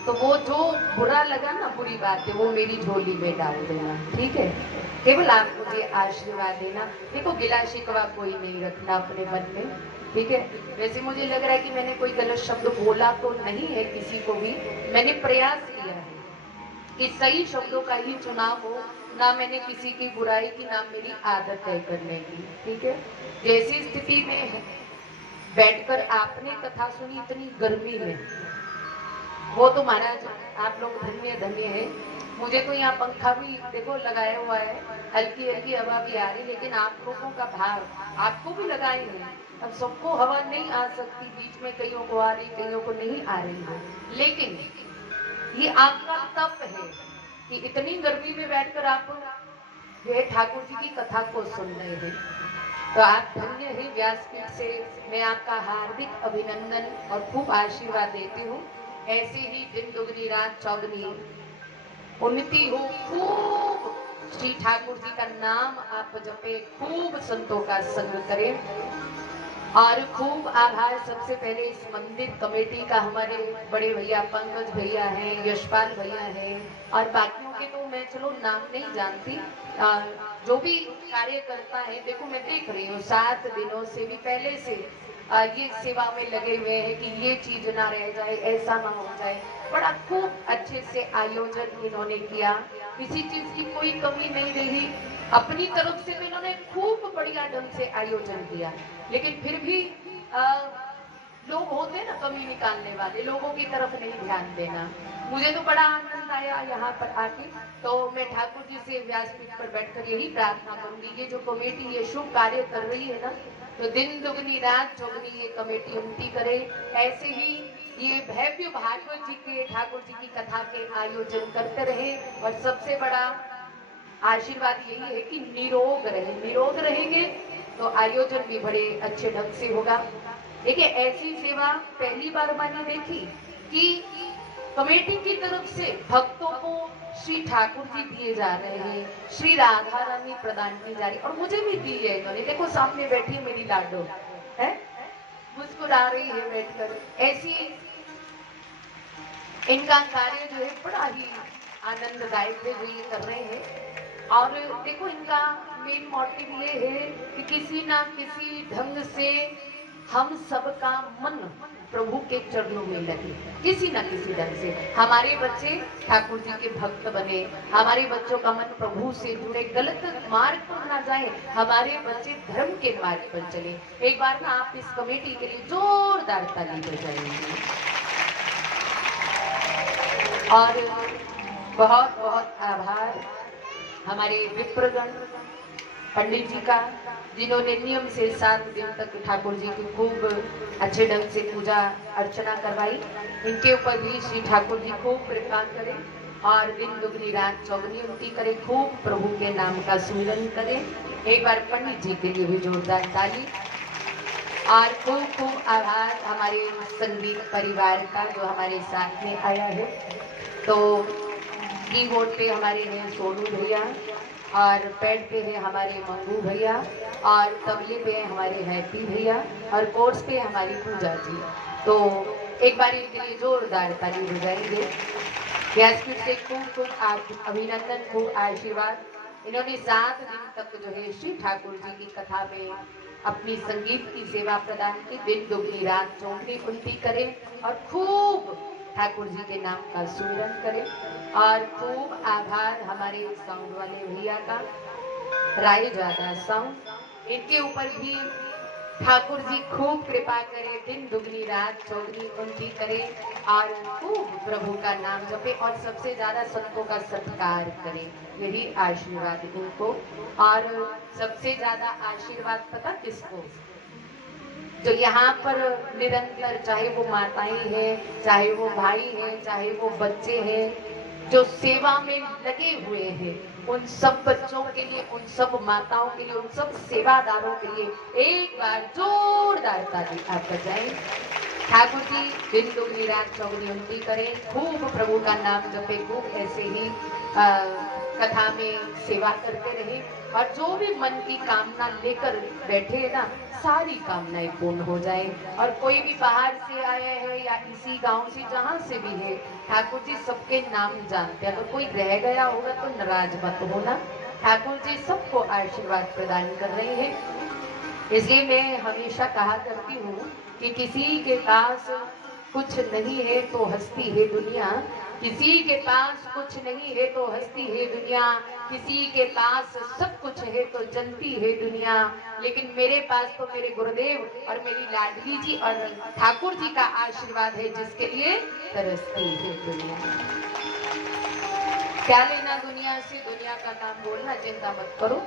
तो वो जो बुरा लगा ना, बुरी बात है, वो मेरी झोली में डाल देना, ठीक है। केवल आप मुझे आशीर्वाद देना। देखो गिला शिकवा कोई नहीं रखना अपने मन में, ठीक है। वैसे मुझे लग रहा है कि मैंने कोई गलत शब्द बोला तो नहीं है किसी को भी, मैंने प्रयास किया है कि सही शब्दों का ही चुनाव हो, ना मैंने किसी की बुराई की, ना मेरी आदत है करने की, ठीक है। जैसी स्थिति में बैठकर आपने कथा सुनी इतनी गर्मी में, वो तो महाराज आप लोग धन्य धन्य है। मुझे तो यहाँ पंखा भी देखो लगाया हुआ है, हल्की हल्की हवा भी आ रही, लेकिन आप लोगों का भाव आपको भी लगाए हैं। अब सबको हवा नहीं आ सकती, बीच में कईयों को आ रही, कईयों को नहीं आ रही है, लेकिन ये आपका तप है कि इतनी गर्मी में बैठकर आप जो है ठाकुर जी की कथा को सुन रहे हैं। तो आप धन्य हैं। व्यासपीठ से मैं आपका हार्दिक अभिनंदन और खूब आशीर्वाद देती हूँ। ऐसे ही दिन दुगनी रात चौगनी उन्नति हो, खूब श्री ठाकुर जी का नाम आप जपे, खूब संतों का संग करें। और खूब आभार सबसे पहले इस मंदिर कमेटी का, हमारे बड़े भैया पंकज भैया हैं, यशपाल भैया हैं, और बाकियों के तो मैं चलो नाम नहीं जानती, जो भी कार्य करता है। देखो मैं देख रही हूँ 7 दिनों से भी पहले से ये सेवा में लगे हुए हैं कि ये चीज ना रह जाए, ऐसा ना हो जाए। बड़ा खूब अच्छे से आयोजन इन्होंने किया, किसी चीज की कोई कमी नहीं रही। अपनी तरफ से भी इन्होंने खूब बढ़िया ढंग से आयोजन किया, लेकिन फिर भी लोग होते हैं ना कमी निकालने वाले, लोगों की तरफ नहीं ध्यान देना। मुझे तो बड़ा आनंद आया यहाँ पर आके। तो मैं ठाकुर जी से व्यासपीठ पर बैठकर यही प्रार्थना करूंगी, ये जो कमेटी ये शुभ कार्य कर रही है ना, तो दिन दुगनी रात चौगनी ये कमेटी उन्नति करे। ऐसे ही ये भव्य भागवत जी के ठाकुर जी की कथा के आयोजन करते रहे। और सबसे बड़ा आशीर्वाद यही है कि निरोग रहे, निरोग रहेंगे तो आयोजन भी बड़े अच्छे ढंग से होगा। देखिए ऐसी सेवा पहली बार मैंने देखी कि कमेटी की तरफ से भक्तों को श्री ठाकुर जी दिए जा रहे हैं, श्री राधा रानी प्रदान की जा रही, और मुझे भी दी है इन्होंने। देखो सामने बैठी है मेरी लाडो, है मुस्कुरा रही है बैठकर। ऐसी इनका कार्य जो है बड़ा ही आनंददायक है जो ये कर रहे हैं। और देखो इनका मेन मोटिव ये है कि किसी ना किसी ढंग से हम सबका मन प्रभु के चरणों में लगे, किसी ना किसी ढंग से हमारे बच्चे ठाकुर जी के भक्त बने, हमारे बच्चों का मन प्रभु से जुड़े, गलत मार्ग पर ना जाए, हमारे बच्चे धर्म के मार्ग पर चले। एक बार ना आप इस कमेटी के लिए जोरदार ताली बजाएंगे। और बहुत बहुत आभार हमारे विप्रगण पंडित जी का, जिन्होंने नियम से 7 दिन तक ठाकुर जी की खूब अच्छे ढंग से पूजा अर्चना करवाई। इनके ऊपर भी श्री ठाकुर जी खूब कृपा करें और दिन दुगनी रात चौगनी उनकी करें, खूब प्रभु के नाम का सुमिरन करें। एक बार पंडित जी के लिए भी जोरदार ताली। और खूब खूब आभार हमारे संगीत परिवार का जो हमारे साथ में आया है। तो कीबोर्ड पे हमारे हैं सोनू भैया, और पैड पे है हमारे मंगू भैया, और तबले पे हमारे हैप्पी भैया, और कोर्स पे हमारी पूजा जी। तो एक बार इनके लिए जोरदार ताली बजाएंगे। व्यासपीठ से खूब खूब अभिनंदन, खूब आशीर्वाद। इन्होंने 7 दिन तक जो है श्री ठाकुर जी की कथा में अपनी संगीत की सेवा प्रदान की, दिन दुगनी रात चौगनी उन्नति करें और खूब ठाकुर जी के नाम का सुमिरन करें। और खूब आभार हमारे साउंड वाले भैया का, राय ज्यादा साउंड, इनके ऊपर भी ठाकुर जी खूब कृपा करें, दिन दुगनी रात चौगनी उन्नति करें और खूब प्रभु का नाम जपे और सबसे ज्यादा संतों का सत्कार करें। यही आशीर्वाद इनको। और सबसे ज्यादा आशीर्वाद पता किसको? जो यहाँ पर निरंतर, चाहे वो माताएं हैं, चाहे वो भाई हैं, चाहे वो बच्चे हैं, जो सेवा में लगे हुए हैं, उन सब बच्चों के लिए, उन सब माताओं के लिए, उन सब सेवादारों के लिए एक बार जोरदार ताली आप बजाएं। ठाकुर जी दिन दुगनी रात चौगनी उन्नति करें, खूब प्रभु का नाम जपे, खूब ऐसे ही कथा में सेवा करते रहे और जो भी मन की कामना लेकर बैठे है ना, सारी कामनाएं पूर्ण हो जाए। और कोई भी बाहर से आया है या इसी गांव से, जहां से भी है, ठाकुर जी सबके नाम जानते हैं। अगर कोई रह गया होगा तो नाराज मत होना, ठाकुर जी सबको आशीर्वाद प्रदान कर रहे हैं। इसलिए मैं हमेशा कहा करती हूँ कि किसी के पास कुछ नहीं है तो हंसती है दुनिया, किसी के पास कुछ नहीं है तो हंसती है दुनिया, किसी के पास सब कुछ है तो जनती है दुनिया, लेकिन मेरे पास तो मेरे गुरुदेव और मेरी लाडली जी और ठाकुर जी का आशीर्वाद है, जिसके लिए तरसती है दुनिया। क्या लेना दुनिया से, दुनिया का काम बोलना, चिंता मत करो।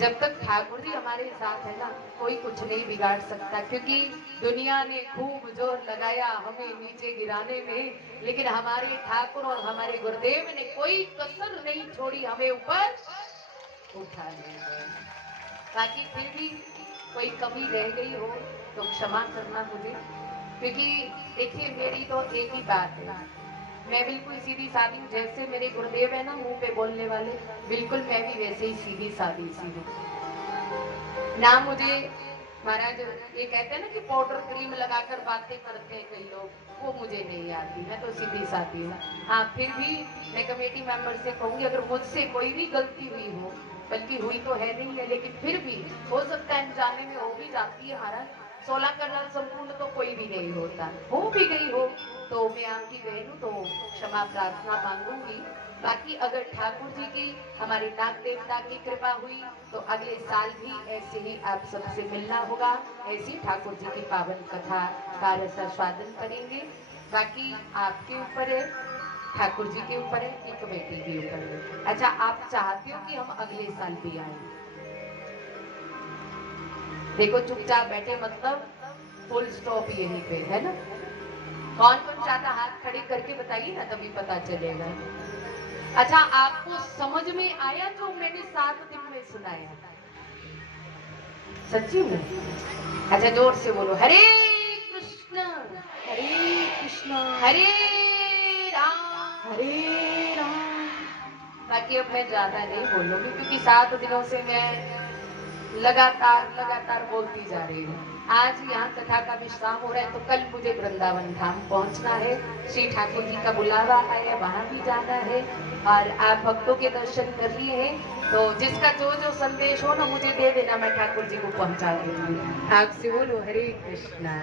जब तक ठाकुर जी हमारे साथ है ना, कोई कुछ नहीं बिगाड़ सकता। क्योंकि दुनिया ने खूब जोर लगाया हमें नीचे गिराने में, लेकिन हमारे ठाकुर और हमारे गुरुदेव ने कोई कसर नहीं छोड़ी हमें ऊपर उठाने में। ताकि फिर भी कोई कमी रह गई हो तो क्षमा करना मुझे। क्योंकि देखिए मेरी तो एक ही बात है, मैं बिल्कुल सीधी सादी हूँ। जैसे मेरे गुरुदेव है ना मुंह पे बोलने वाले, बिल्कुल मैं भी वैसे ही सीधी सादी सी हूँ ना। मुझे महाराज ये कहते हैं ना कि पाउडर क्रीम लगाकर बातें करते हैं कई लोग, वो मुझे नहीं आती, मैं तो सीधी सादी हूँ। हाँ फिर भी मैं कमेटी मेंबर से कहूंगी, अगर मुझसे कोई भी गलती हुई हो, बल्कि हुई तो है नहीं है, लेकिन फिर भी हो सकता है अनजाने में हो भी जाती है महाराज। 16 करना संपूर्ण तो कोई भी नहीं होता, हो भी गई हो तो मैं आपकी बहन हूँ तो क्षमा प्रार्थना मांगूंगी। बाकी अगर ठाकुर जी की, हमारे नाग देवता की कृपा हुई तो अगले साल भी ऐसे ही आप सबसे मिलना होगा, ऐसी ठाकुर जी की पावन कथा का रसास्वादन करेंगे। बाकी आपके ऊपर है, ठाकुर जी के ऊपर है, कि कमेटी के ऊपर है। अच्छा, आप चाहते हो कि हम अगले साल भी आए? देखो चुपचाप बैठे, मतलब फुल स्टॉप यहीं पे है ना। कौन कौन चाहता, हाथ खड़े करके बताइए ना, तभी पता चलेगा। अच्छा, आपको समझ में आया जो मैंने 7 दिन में सुनाया? सच्ची में? अच्छा, जोर से बोलो, हरे कृष्ण हरे कृष्णा हरे राम हरे राम। बाकी अब मैं ज्यादा नहीं बोलूंगी, क्योंकि 7 दिनों से मैं लगातार बोलती जा रही हूँ। आज यहाँ कथा का विश्राम हो रहा है, तो कल मुझे वृंदावन धाम पहुंचना है। श्री ठाकुर जी का बुलावा आया, वहां भी जाना है। और आप भक्तों के दर्शन कर लिए हैं, तो जिसका जो जो संदेश हो ना, मुझे दे देना, मैं ठाकुर जी को पहुंचा दूंगी। आपसे बोलो हरे कृष्णा।